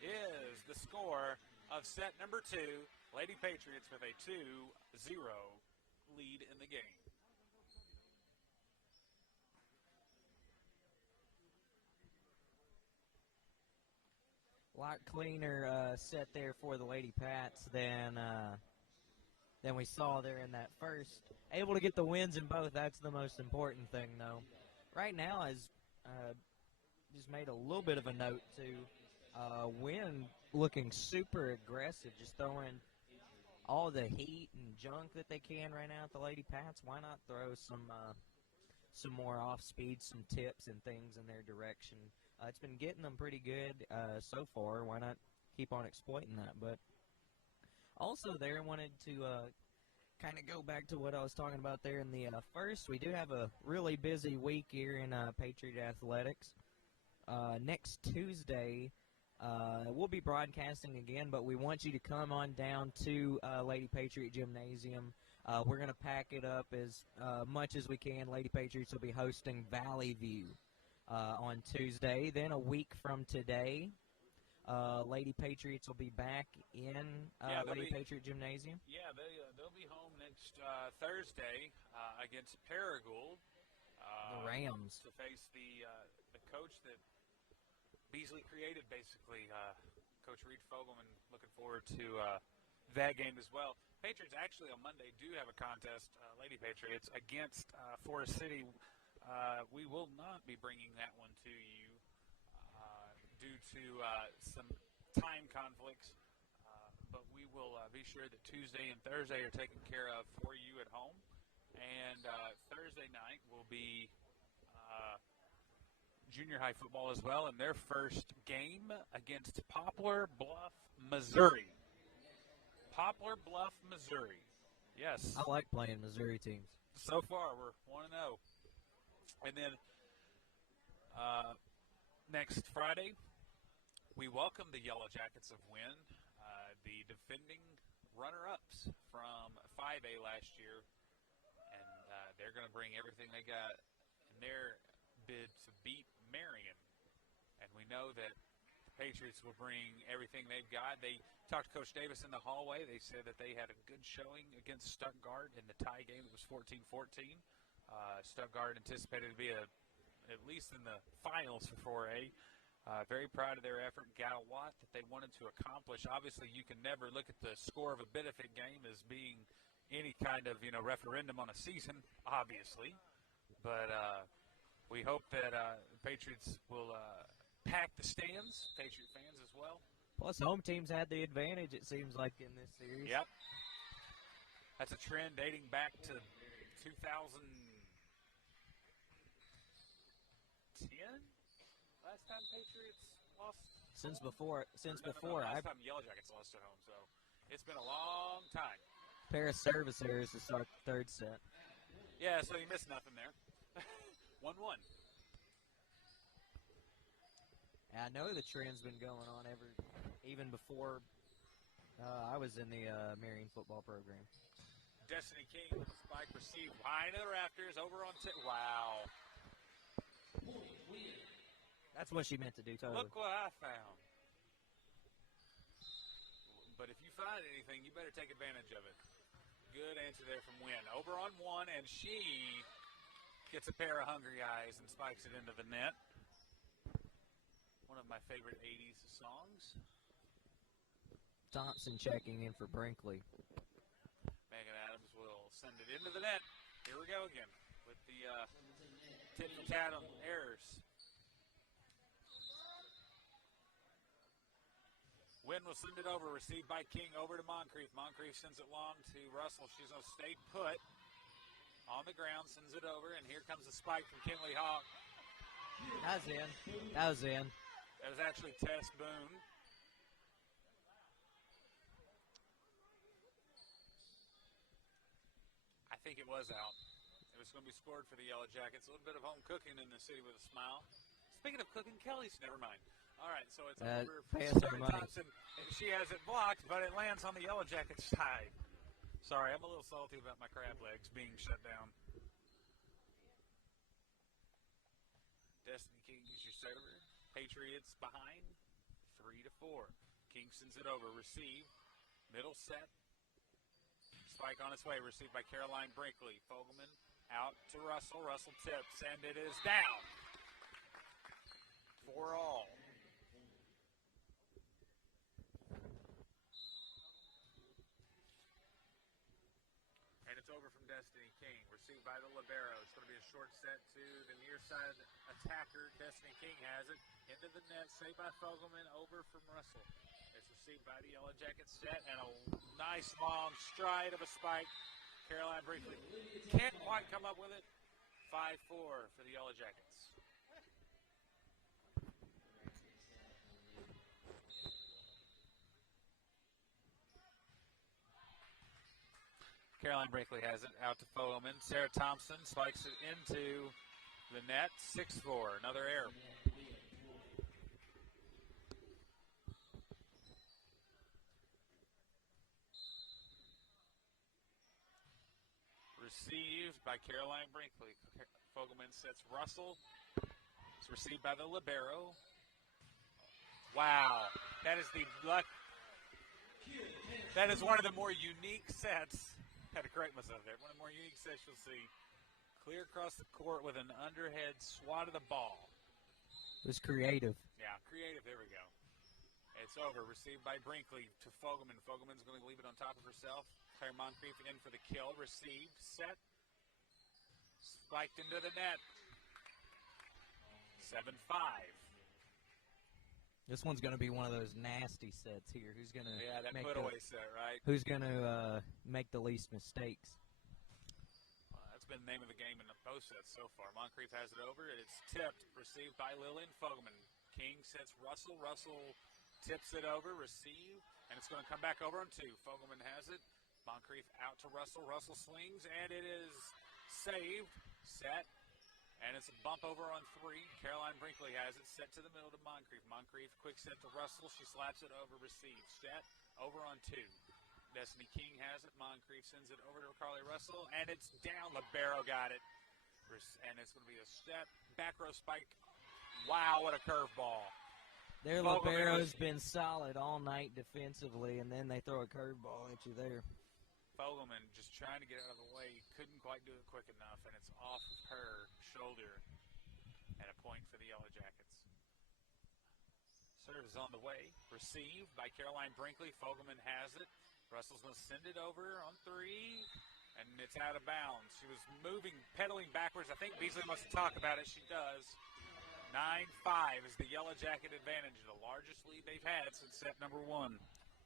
is the score of set number 2. Lady Patriots with a 2-0 lead in the game. A lot cleaner set there for the Lady Pats than we saw there in that first. Able to get the wins in both. That's the most important thing, though. Right now, as just made a little bit of a note to Wynne looking super aggressive, just throwing all the heat and junk that they can right now at the Lady Pats. Why not throw some more off speed, some tips and things in their direction? It's been getting them pretty good so far. Why not keep on exploiting that? But also there, I wanted to kind of go back to what I was talking about there in the first. We do have a really busy week here in Patriot Athletics. Next Tuesday, we'll be broadcasting again, but we want you to come on down to Lady Patriot Gymnasium. We're going to pack it up as much as we can. Lady Patriots will be hosting Valley View on Tuesday. Then a week from today, Lady Patriots will be back in Lady Patriot Gymnasium. Yeah, they'll be home next Thursday against Paragould. The Rams. To face the coach that Beasley created, basically. Coach Reed Fogelman, looking forward to that game as well. Patriots actually on Monday do have a contest, Lady Patriots, against Forest City. We will not be bringing that one to you due to some time conflicts, but we will be sure that Tuesday and Thursday are taken care of for you at home. And Thursday night will be junior high football as well, and their first game against Poplar Bluff, Missouri. Poplar Bluff, Missouri. Yes. I like playing Missouri teams. So far, we're 1-0. And then next Friday, we welcome the Yellow Jackets of Wynne, the defending runner-ups from 5A last year, and they're going to bring everything they got in their bid to beat Marion. And we know that the Patriots will bring everything they've got. They talked to Coach Davis in the hallway. They said that they had a good showing against Stuttgart in the tie game. It was 14-14. Stuttgart anticipated to be at least in the finals for 4A. Very proud of their effort. Got a lot that they wanted to accomplish. Obviously, you can never look at the score of a benefit game as being any kind of referendum on a season, obviously. But we hope that the Patriots will pack the stands, Patriot fans as well. Plus, home teams had the advantage, it seems like, in this series. Yep. That's a trend dating back to 2010. Last time Patriots lost. Since before. Last time Yellow Jackets lost at home, so it's been a long time. Pair of service errors to start the third set. Yeah, so you missed nothing there. 1-1. I know the trend's been going on even before I was in the Marion football program. Destiny King, spike received wide of the rafters, over on wow. That's what she meant to do, totally. Look what I found. But if you find anything, you better take advantage of it. Good answer there from Wynne. Over on one, and she gets a pair of hungry eyes and spikes it into the net. One of my favorite 80s songs. Thompson checking in for Brinkley. Megan Adams will will send it into the net. Here we go again with the tit-for-tat on errors. Wynne will send it over, received by King over to Moncrief. Moncrief sends it long to Russell. She's going to stay put on the ground, sends it over, and here comes the spike from Kinley Hawk. That was in. That was in. That was actually Tess Boone. I think it was out. It was going to be scored for the Yellow Jackets. A little bit of home cooking in the city with a smile. Speaking of cooking, Kelly's, never mind. All right, so it's over for Sarah Thompson. And she has it blocked, but it lands on the Yellow Jackets' side. Sorry, I'm a little salty about my crab legs being shut down. Destiny King is your server. Patriots behind, 3-4. King sends it over, receive, middle set. Spike on its way, received by Caroline Brinkley. Fogelman out to Russell. Russell tips, and it is down. 4-all. And it's over from Destiny King. Received by the libero. It's going to be a short set to the near side attacker. Destiny King has it into the net. Saved by Fogelman. Over from Russell. It's received by the Yellow Jackets set, and a nice long stride of a spike. Caroline Brinkley can't quite come up with it. 5-4 for the Yellow Jackets. Caroline Brinkley has it out to Fogelman. Sarah Thompson spikes it into the net. 6-4, another error. Received by Caroline Brinkley. Fogelman sets Russell. It's received by the libero. Wow, that is that is one of the more unique sets. Had to correct myself there. One of the more unique sets you'll see. Clear across the court with an underhead swat of the ball. It was creative. Yeah, creative. There we go. It's over. Received by Brinkley to Fogelman. Fogelman's going to leave it on top of herself. Claire Moncrief in for the kill. Received. Set. Spiked into the net. 7-5. This one's going to be one of those nasty sets here. Who's going to that put-away set, right? Who's going to make the least mistakes? That's been the name of the game in both sets so far. Moncrief has it over. It's tipped. Received by Lillian Fogelman. King sets Russell. Russell tips it over. Received. And it's going to come back over on 2. Fogelman has it. Moncrief out to Russell. Russell swings, and it is saved. Set. And it's a bump over on 3. Caroline Brinkley has it set to the middle to Moncrief. Moncrief, quick set to Russell. She slaps it over, receives. Set, over on 2. Destiny King has it. Moncrief sends it over to Carly Russell, and it's down. Libero got it. And it's going to be a step. Back row spike. Wow, what a curveball. Their libero's been solid all night defensively, and then they throw a curveball at you there. Fogelman just trying to get out of the way. Couldn't quite do it quick enough, and it's off of her shoulder. And a point for the Yellow Jackets. Serve is on the way. Received by Caroline Brinkley. Fogelman has it. Russell's going to send it over on 3. And it's out of bounds. She was moving, pedaling backwards. I think Beasley wants to talk about it. She does. 9-5 is the Yellow Jacket advantage. The largest lead they've had since set number 1.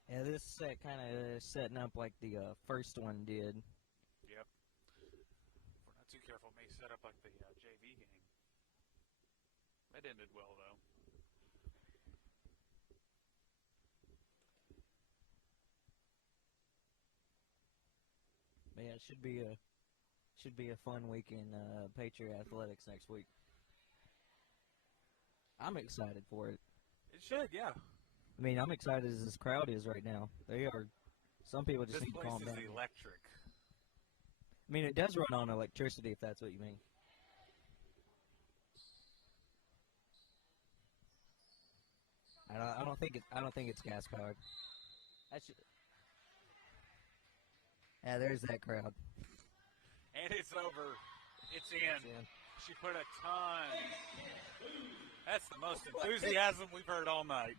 Yeah, this set kind of setting up like the first one did. Yep. If we're not too careful, it may set up like the JV game. That ended well, though. But yeah, it should be a fun week in Patriot Athletics next week. I'm excited for it. It should, yeah. I mean, I'm excited as this crowd is right now. They are. Some people just need to calm down. This place is electric. I mean, it does run on electricity, if that's what you mean. I don't think it's gas powered. Yeah, there's that crowd. And it's over. It's in. She put a ton. That's the most enthusiasm we've heard all night.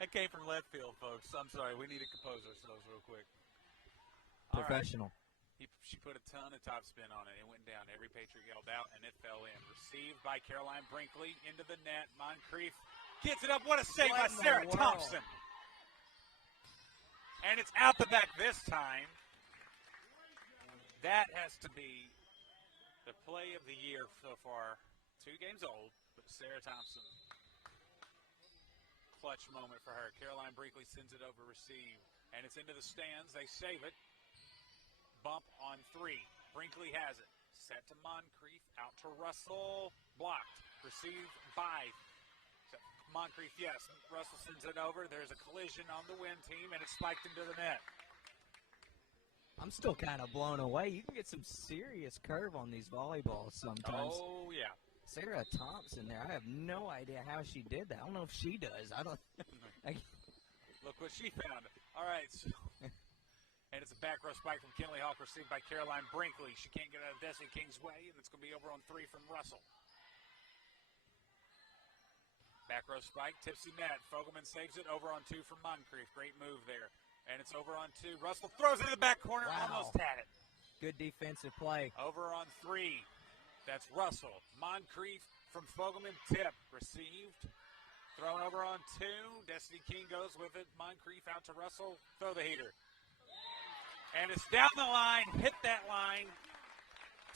That came from left field, folks. I'm sorry. We need to compose ourselves real quick. Professional. She put a ton of topspin on it. It went down. Every Patriot yelled out, and it fell in. Received by Caroline Brinkley into the net. Moncrief gets it up. What a save by Sarah Thompson. And it's out the back this time. That has to be the play of the year so far. 2 games old, but Sarah Thompson. Clutch moment for her. Caroline Brinkley sends it over, receive, and it's into the stands. They save it. Bump on 3. Brinkley has it. Set to Moncrief. Out to Russell. Blocked. Received by Moncrief, yes. Russell sends it over. There's a collision on the Wynne team, and it's spiked into the net. I'm still kind of blown away. You can get some serious curve on these volleyballs sometimes. Oh, yeah. Sarah Thompson there. I have no idea how she did that. I don't know if she does. I don't. Look what she found. All right. So, and it's a back row spike from Kinley Hawk, received by Caroline Brinkley. She can't get out of Destiny King's way, and it's going to be over on 3 from Russell. Back row spike, tipsy net. Fogelman saves it over on 2 from Moncrief. Great move there. And it's over on 2. Russell throws it in the back corner. Wow. Almost had it. Good defensive play. Over on 3. That's Russell. Moncrief from Fogelman. Tip. Received. Thrown over on 2. Destiny King goes with it. Moncrief out to Russell. Throw the heater. And it's down the line. Hit that line.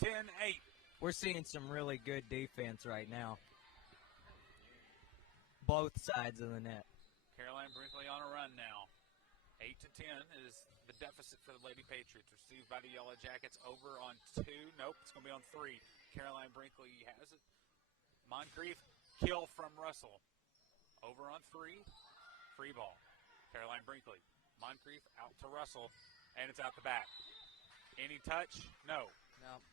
10-8. We're seeing some really good defense right now. Both sides of the net. Caroline Brinkley on a run now. 8-10 is the deficit for the Lady Patriots. Received by the Yellow Jackets over on 2. Nope, it's going to be on 3. Caroline Brinkley has it. Moncrief, kill from Russell. Over on 3. Free ball. Caroline Brinkley. Moncrief out to Russell, and it's out the back. Any touch? No. No.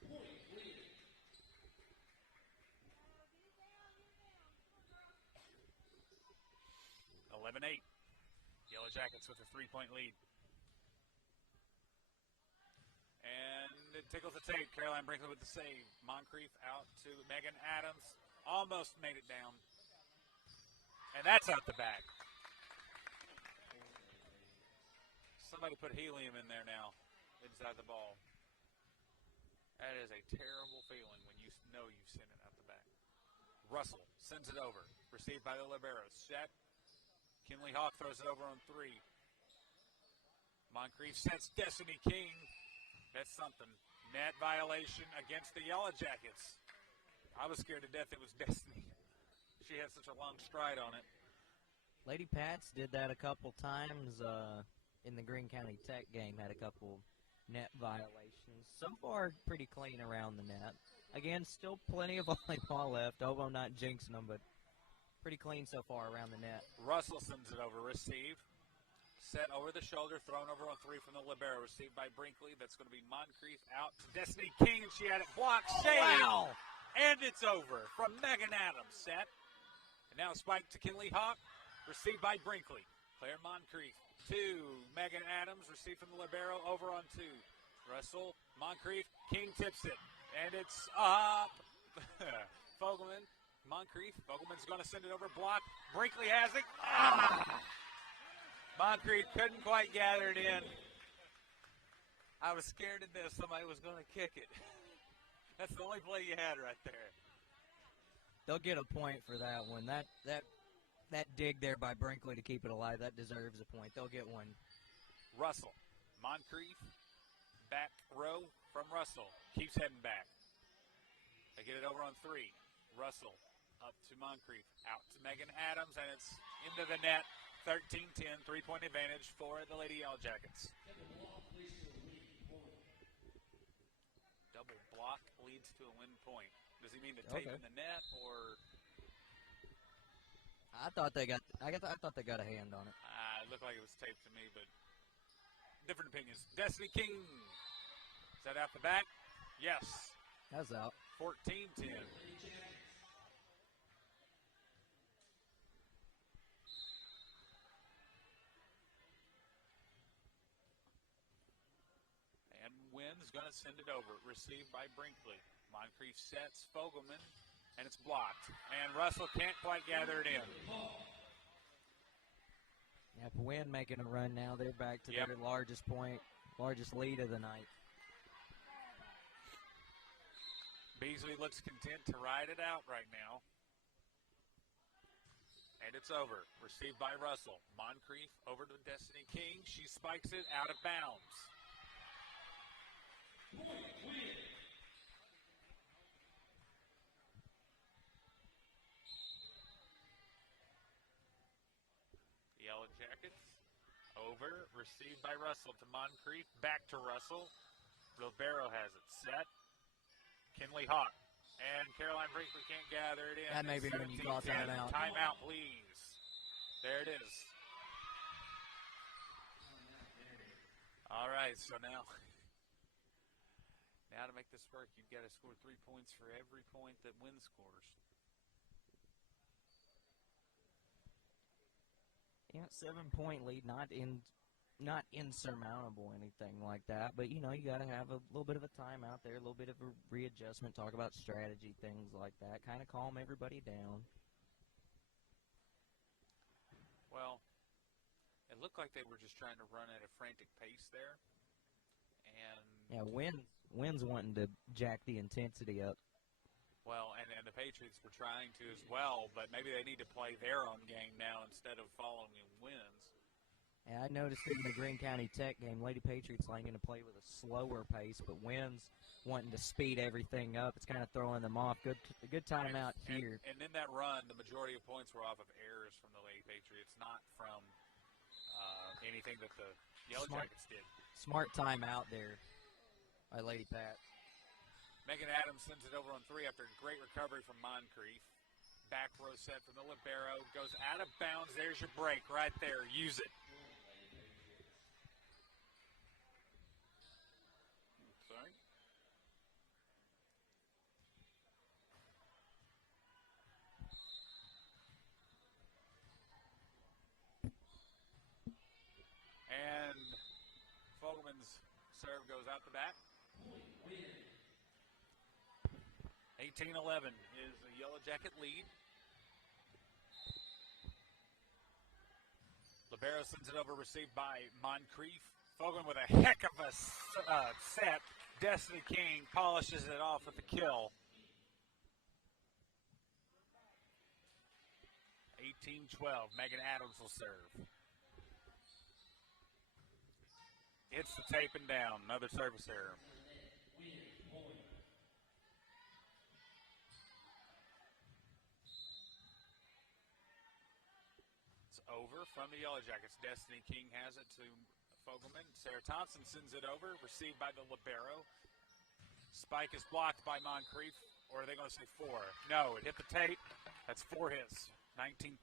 11-8. Yellow Jackets with a 3-point lead. And it tickles the tape. Caroline Brinkley with the save. Moncrief out to Megan Adams. Almost made it down. And that's out the back. Somebody put helium in there now inside the ball. That is a terrible feeling when you know you've sent it out the back. Russell sends it over. Received by the libero. Set. Kinley Hawk throws it over on 3. Moncrief sets Destiny King. That's something. Net violation against the Yellow Jackets. I was scared to death it was Destiny. She had such a long stride on it. Lady Pats did that a couple times in the Greene County Tech game, had a couple net violations. So far, pretty clean around the net. Again, still plenty of volleyball left. Ovo not jinxing them, but pretty clean so far around the net. Russell sends it over. Receive. Set over the shoulder. Thrown over on 3 from the libero. Received by Brinkley. That's going to be Moncrief out to Destiny King. She had it blocked. Save. Wow. And it's over from Megan Adams. Set. And now spike to Kinley Hawk. Received by Brinkley. Claire Moncrief to Megan Adams. Received from the libero. Over on 2. Russell. Moncrief. King tips it. And it's up. Fogelman. Moncrief. Fogelman's going to send it over. Block. Brinkley has it. Moncrief couldn't quite gather it in. I was scared to death somebody was going to kick it. That's the only play you had right there. They'll get a point for that one. That dig there by Brinkley to keep it alive, that deserves a point. They'll get one. Russell. Moncrief. Back row from Russell. Keeps heading back. They get it over on 3. Russell up to Moncrief. Out to Megan Adams, and it's into the net. 13-10, 3-point advantage for the Lady Yellow Jackets. Double block leads to a win point. Does he mean the tape in the net, or? I thought they got a hand on it. It looked like it was taped to me, but different opinions. Destiny King. Is that out the back? Yes. That's out. 14-10. Wynne's going to send it over. Received by Brinkley. Moncrief sets Fogelman, and it's blocked. And Russell can't quite gather it in. Yeah, Wynne making a run now. They're back to their largest point. largest lead of the night. Beasley looks content to ride it out right now. And it's over. Received by Russell. Moncrief over to Destiny King. She spikes it out of bounds. Yellow Jackets over. Received by Russell to Moncrief. Back to Russell. Libero has it set. Kinley Hawk. And Caroline Brinkley can't gather it in. That may be when you call timeout. Timeout, please. There it is. All right, so now to make this work, you've got to score 3 points for every point that Wynne scores. Yeah, 7-point lead, not insurmountable, anything like that. But, you got to have a little bit of a timeout there, a little bit of a readjustment, talk about strategy, things like that, kind of calm everybody down. Well, it looked like they were just trying to run at a frantic pace there. And yeah, Wynne's wanting to jack the intensity up. Well, and the Patriots were trying to as well, but maybe they need to play their own game now instead of following Wynne's. Yeah, I noticed in the Greene County Tech game, Lady Patriots like going to play with a slower pace, but Wynne's wanting to speed everything up. It's kind of throwing them off. Good timeout here. And in that run, the majority of points were off of errors from the Lady Patriots, not from anything that the Yellow Jackets did. Smart timeout there by Lady Pat. Megan Adams sends it over on 3 after a great recovery from Moncrief. Back row set from the libero. Goes out of bounds. There's your break right there. Use it. Sorry. And Fogelman's serve goes out the back. 18-11 is the Yellow Jacket lead. Libero sends it over, received by Moncrief. Fogelman with a heck of a set. Destiny King polishes it off with the kill. 18-12. Megan Adams will serve. Hits the tape and down. Another service error. Over from the Yellow Jackets. Destiny King has it to Fogelman. Sarah Thompson sends it over, received by the libero. Spike is blocked by Moncrief, or are they going to say 4? No, it hit the tape. That's 4 hits. 19-13.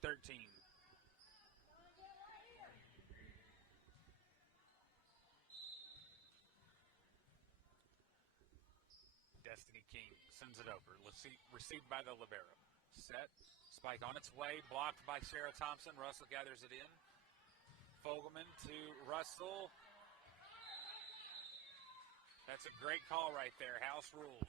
Destiny King sends it over, received by the libero. Set. Spike on its way, blocked by Sarah Thompson. Russell gathers it in. Fogelman to Russell. That's a great call right there. House rules.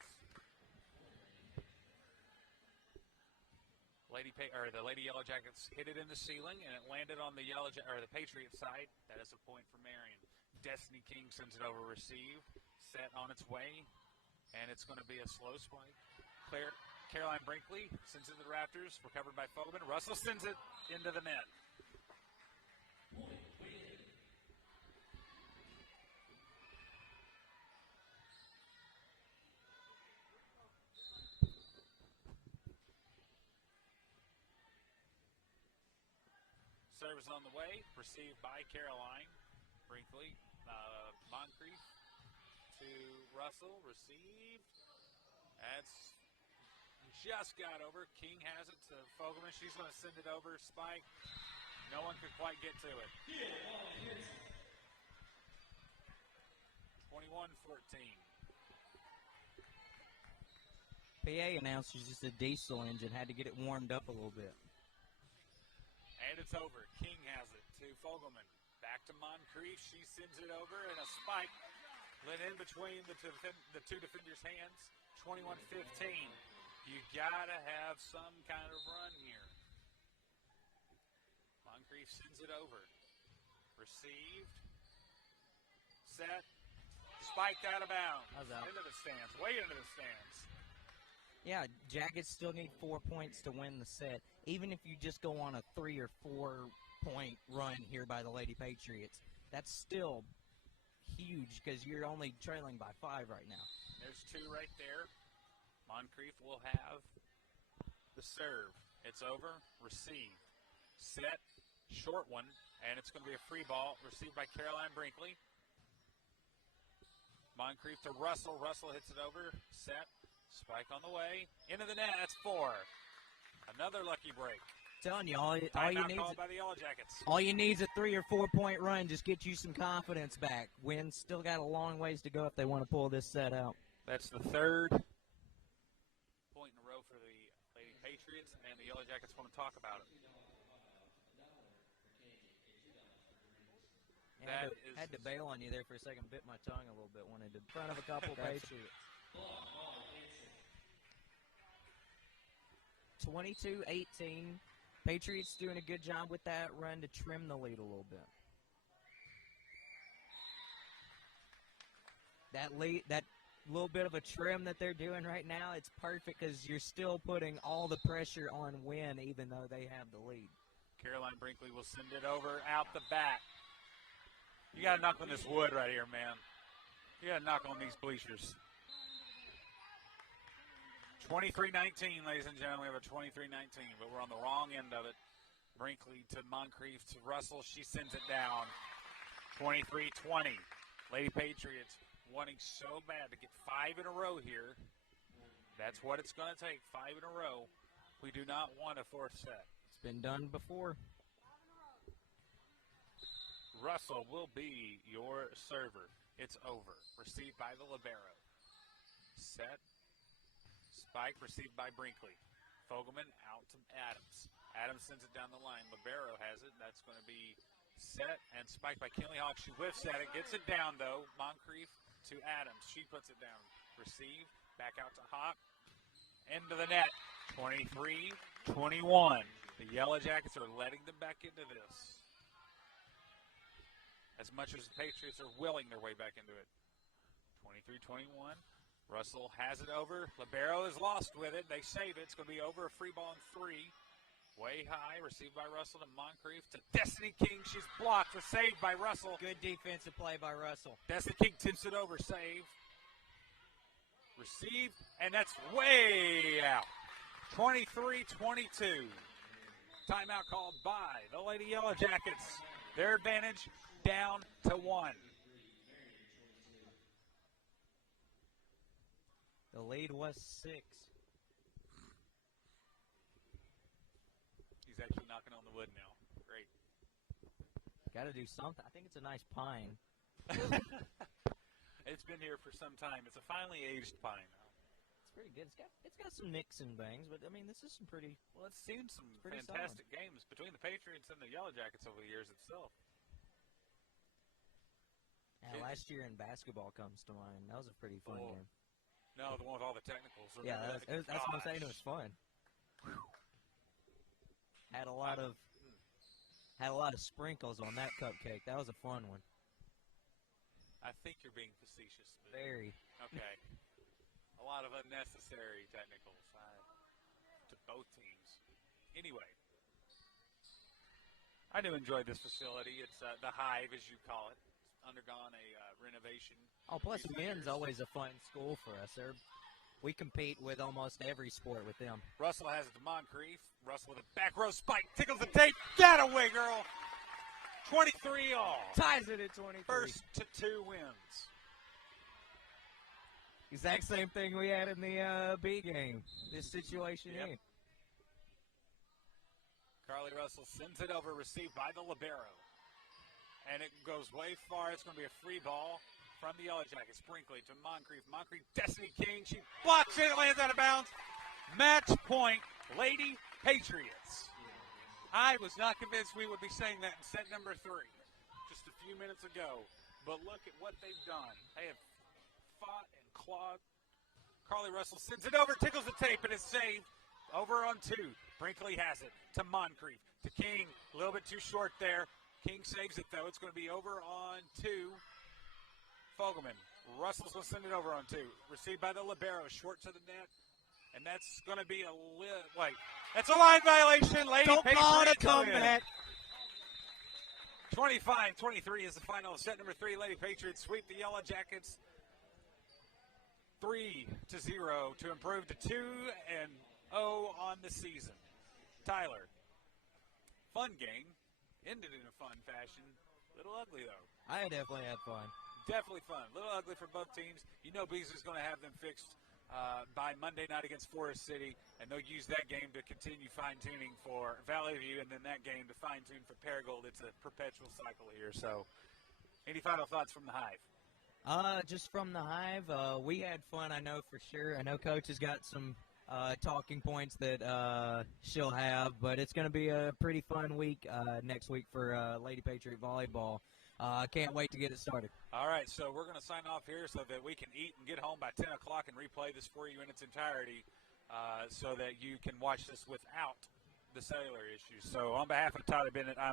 The Lady Yellow Jackets hit it in the ceiling, and it landed on the the Patriot side. That is a point for Marion. Destiny King sends it over, received, set on its way, and it's going to be a slow spike. Caroline Brinkley sends it to the Raptors, recovered by Fogelman. Russell sends it into the net. Service on the way, received by Caroline Brinkley. Moncrief to Russell, received. That's just got over. King has it to Fogelman. She's going to send it over. Spike. No one could quite get to it. 21-14. PA announced she's just a diesel engine. Had to get it warmed up a little bit. And it's over. King has it to Fogelman. Back to Moncrief. She sends it over, and a spike lit in between the two defenders' hands. 21-15. You gotta have some kind of run here. Moncrief sends it over. Received. Set. spiked out of bounds. How's that? Into the stands, way into the stands. Yeah, Jackets still need 4 points to win the set. Even if you just go on a 3 or 4 point run here by the Lady Patriots, that's still huge because you're only trailing by 5 right now. There's 2 right there. Moncrief will have the serve. It's over. Receive. Set. Short one. And it's going to be a free ball received by Caroline Brinkley. Moncrief to Russell. Russell hits it over. Set. Spike on the way. Into the net. That's 4. Another lucky break. Telling you, all you need by the Yellow Jackets. All you need is a 3 or 4 point run. Just get you some confidence back. Wynne still got a long ways to go if they want to pull this set out. That's the 3rd point in a row for the Lady Patriots, and the Yellow Jackets want to talk about it. Had to bail on you there for a second. Bit my tongue a little bit. Wanted to in front of a couple Patriots. 22-18. Patriots doing a good job with that run to trim the lead a little bit. That little bit of a trim that they're doing right now, it's perfect because you're still putting all the pressure on Wynne even though they have the lead. Caroline Brinkley will send it over out the back. You got to knock on this wood right here, man. You got to knock on these bleachers. 23-19, ladies and gentlemen. We have a 23-19, but we're on the wrong end of it. Brinkley to Moncrief to Russell. She sends it down. 23-20. Lady Patriots wanting so bad to get 5 in a row here. That's what it's going to take, 5 in a row. We do not want a 4th set. It's been done before. Russell will be your server. It's over. Received by the libero. Set. Spike received by Brinkley. Fogelman out to Adams. Adams sends it down the line. Libero has it. That's going to be set and spiked by Kinley Hawk. She whiffs at it. Gets it down, though. Moncrief to Adams. She puts it down. Receive. Back out to Hawk. Into the net. 23-21. The Yellow Jackets are letting them back into this. As much as the Patriots are willing their way back into it. 23-21. Russell has it over. Libero is lost with it. They save it. It's going to be over. A free ball in 3. Way high. Received by Russell to Moncrief to Destiny King. She's blocked. A save by Russell. Good defensive play by Russell. Destiny King tips it over. Save. Received. And that's way out. 23-22. Timeout called by the Lady Yellow Jackets. Their advantage down to 1. The lead was 6. He's actually knocking on the wood now. Great. Got to do something. I think it's a nice pine. It's been here for some time. It's a finely aged pine. It's pretty good. It's got some nicks and bangs, but I mean, this is some pretty. Well, it's seen some fantastic games between the Patriots and the Yellow Jackets over the years itself. Yeah, last year in basketball comes to mind. That was a pretty fun game. No, the one with all the technicals. Yeah, that's what I'm saying. It was fun. Had a lot of sprinkles on that cupcake. That was a fun one. I think you're being facetious. Very. Okay. A lot of unnecessary technicals to both teams. Anyway, I do enjoy this facility. It's the Hive, as you call it. It's undergone a renovation. Oh, plus Wynne's always a fun school for us. We compete with almost every sport with them. Russell has it to Moncrief. Russell with a back row spike. Tickles the tape. Get away, girl. 23 all. Ties it at 23. First to 2 wins. Exact same thing we had in the B game. This situation here. Carly Russell sends it over, received by the libero. And it goes way far. It's going to be a free ball from the Yellow Jackets. Brinkley to Moncrief. Moncrief, Destiny King. She blocks it. It lands out of bounds. Match point, Lady Patriots. I was not convinced we would be saying that in set number 3 just a few minutes ago. But look at what they've done. They have fought and clawed. Carly Russell sends it over, tickles the tape, and it's saved. Over on 2. Brinkley has it to Moncrief. To King. A little bit too short there. King saves it, though. It's going to be over on 2. Fogelman Russell's going to send it over on 2. Received by the libero, short to the net. And that's going to be that's a line violation. Lady Don't call it a Patriots comeback. 25-23 is the final. Set number 3, Lady Patriots sweep the Yellow Jackets 3-0 to improve to 2-0 on the season. Tyler, fun game. Ended in a fun fashion. A little ugly, though. I definitely had fun. Definitely fun. A little ugly for both teams. You know Beasley's going to have them fixed by Monday night against Forest City, and they'll use that game to continue fine-tuning for Valley View, and then that game to fine-tune for Paragould. It's a perpetual cycle here. So any final thoughts from the Hive? Just from the Hive, we had fun, I know for sure. I know Coach has got some talking points that she'll have, but it's going to be a pretty fun week next week for Lady Patriot Volleyball. Can't wait to get it started. All right, so we're going to sign off here so that we can eat and get home by 10 o'clock and replay this for you in its entirety so that you can watch this without the cellular issues. So on behalf of Tyler Bennett, I'm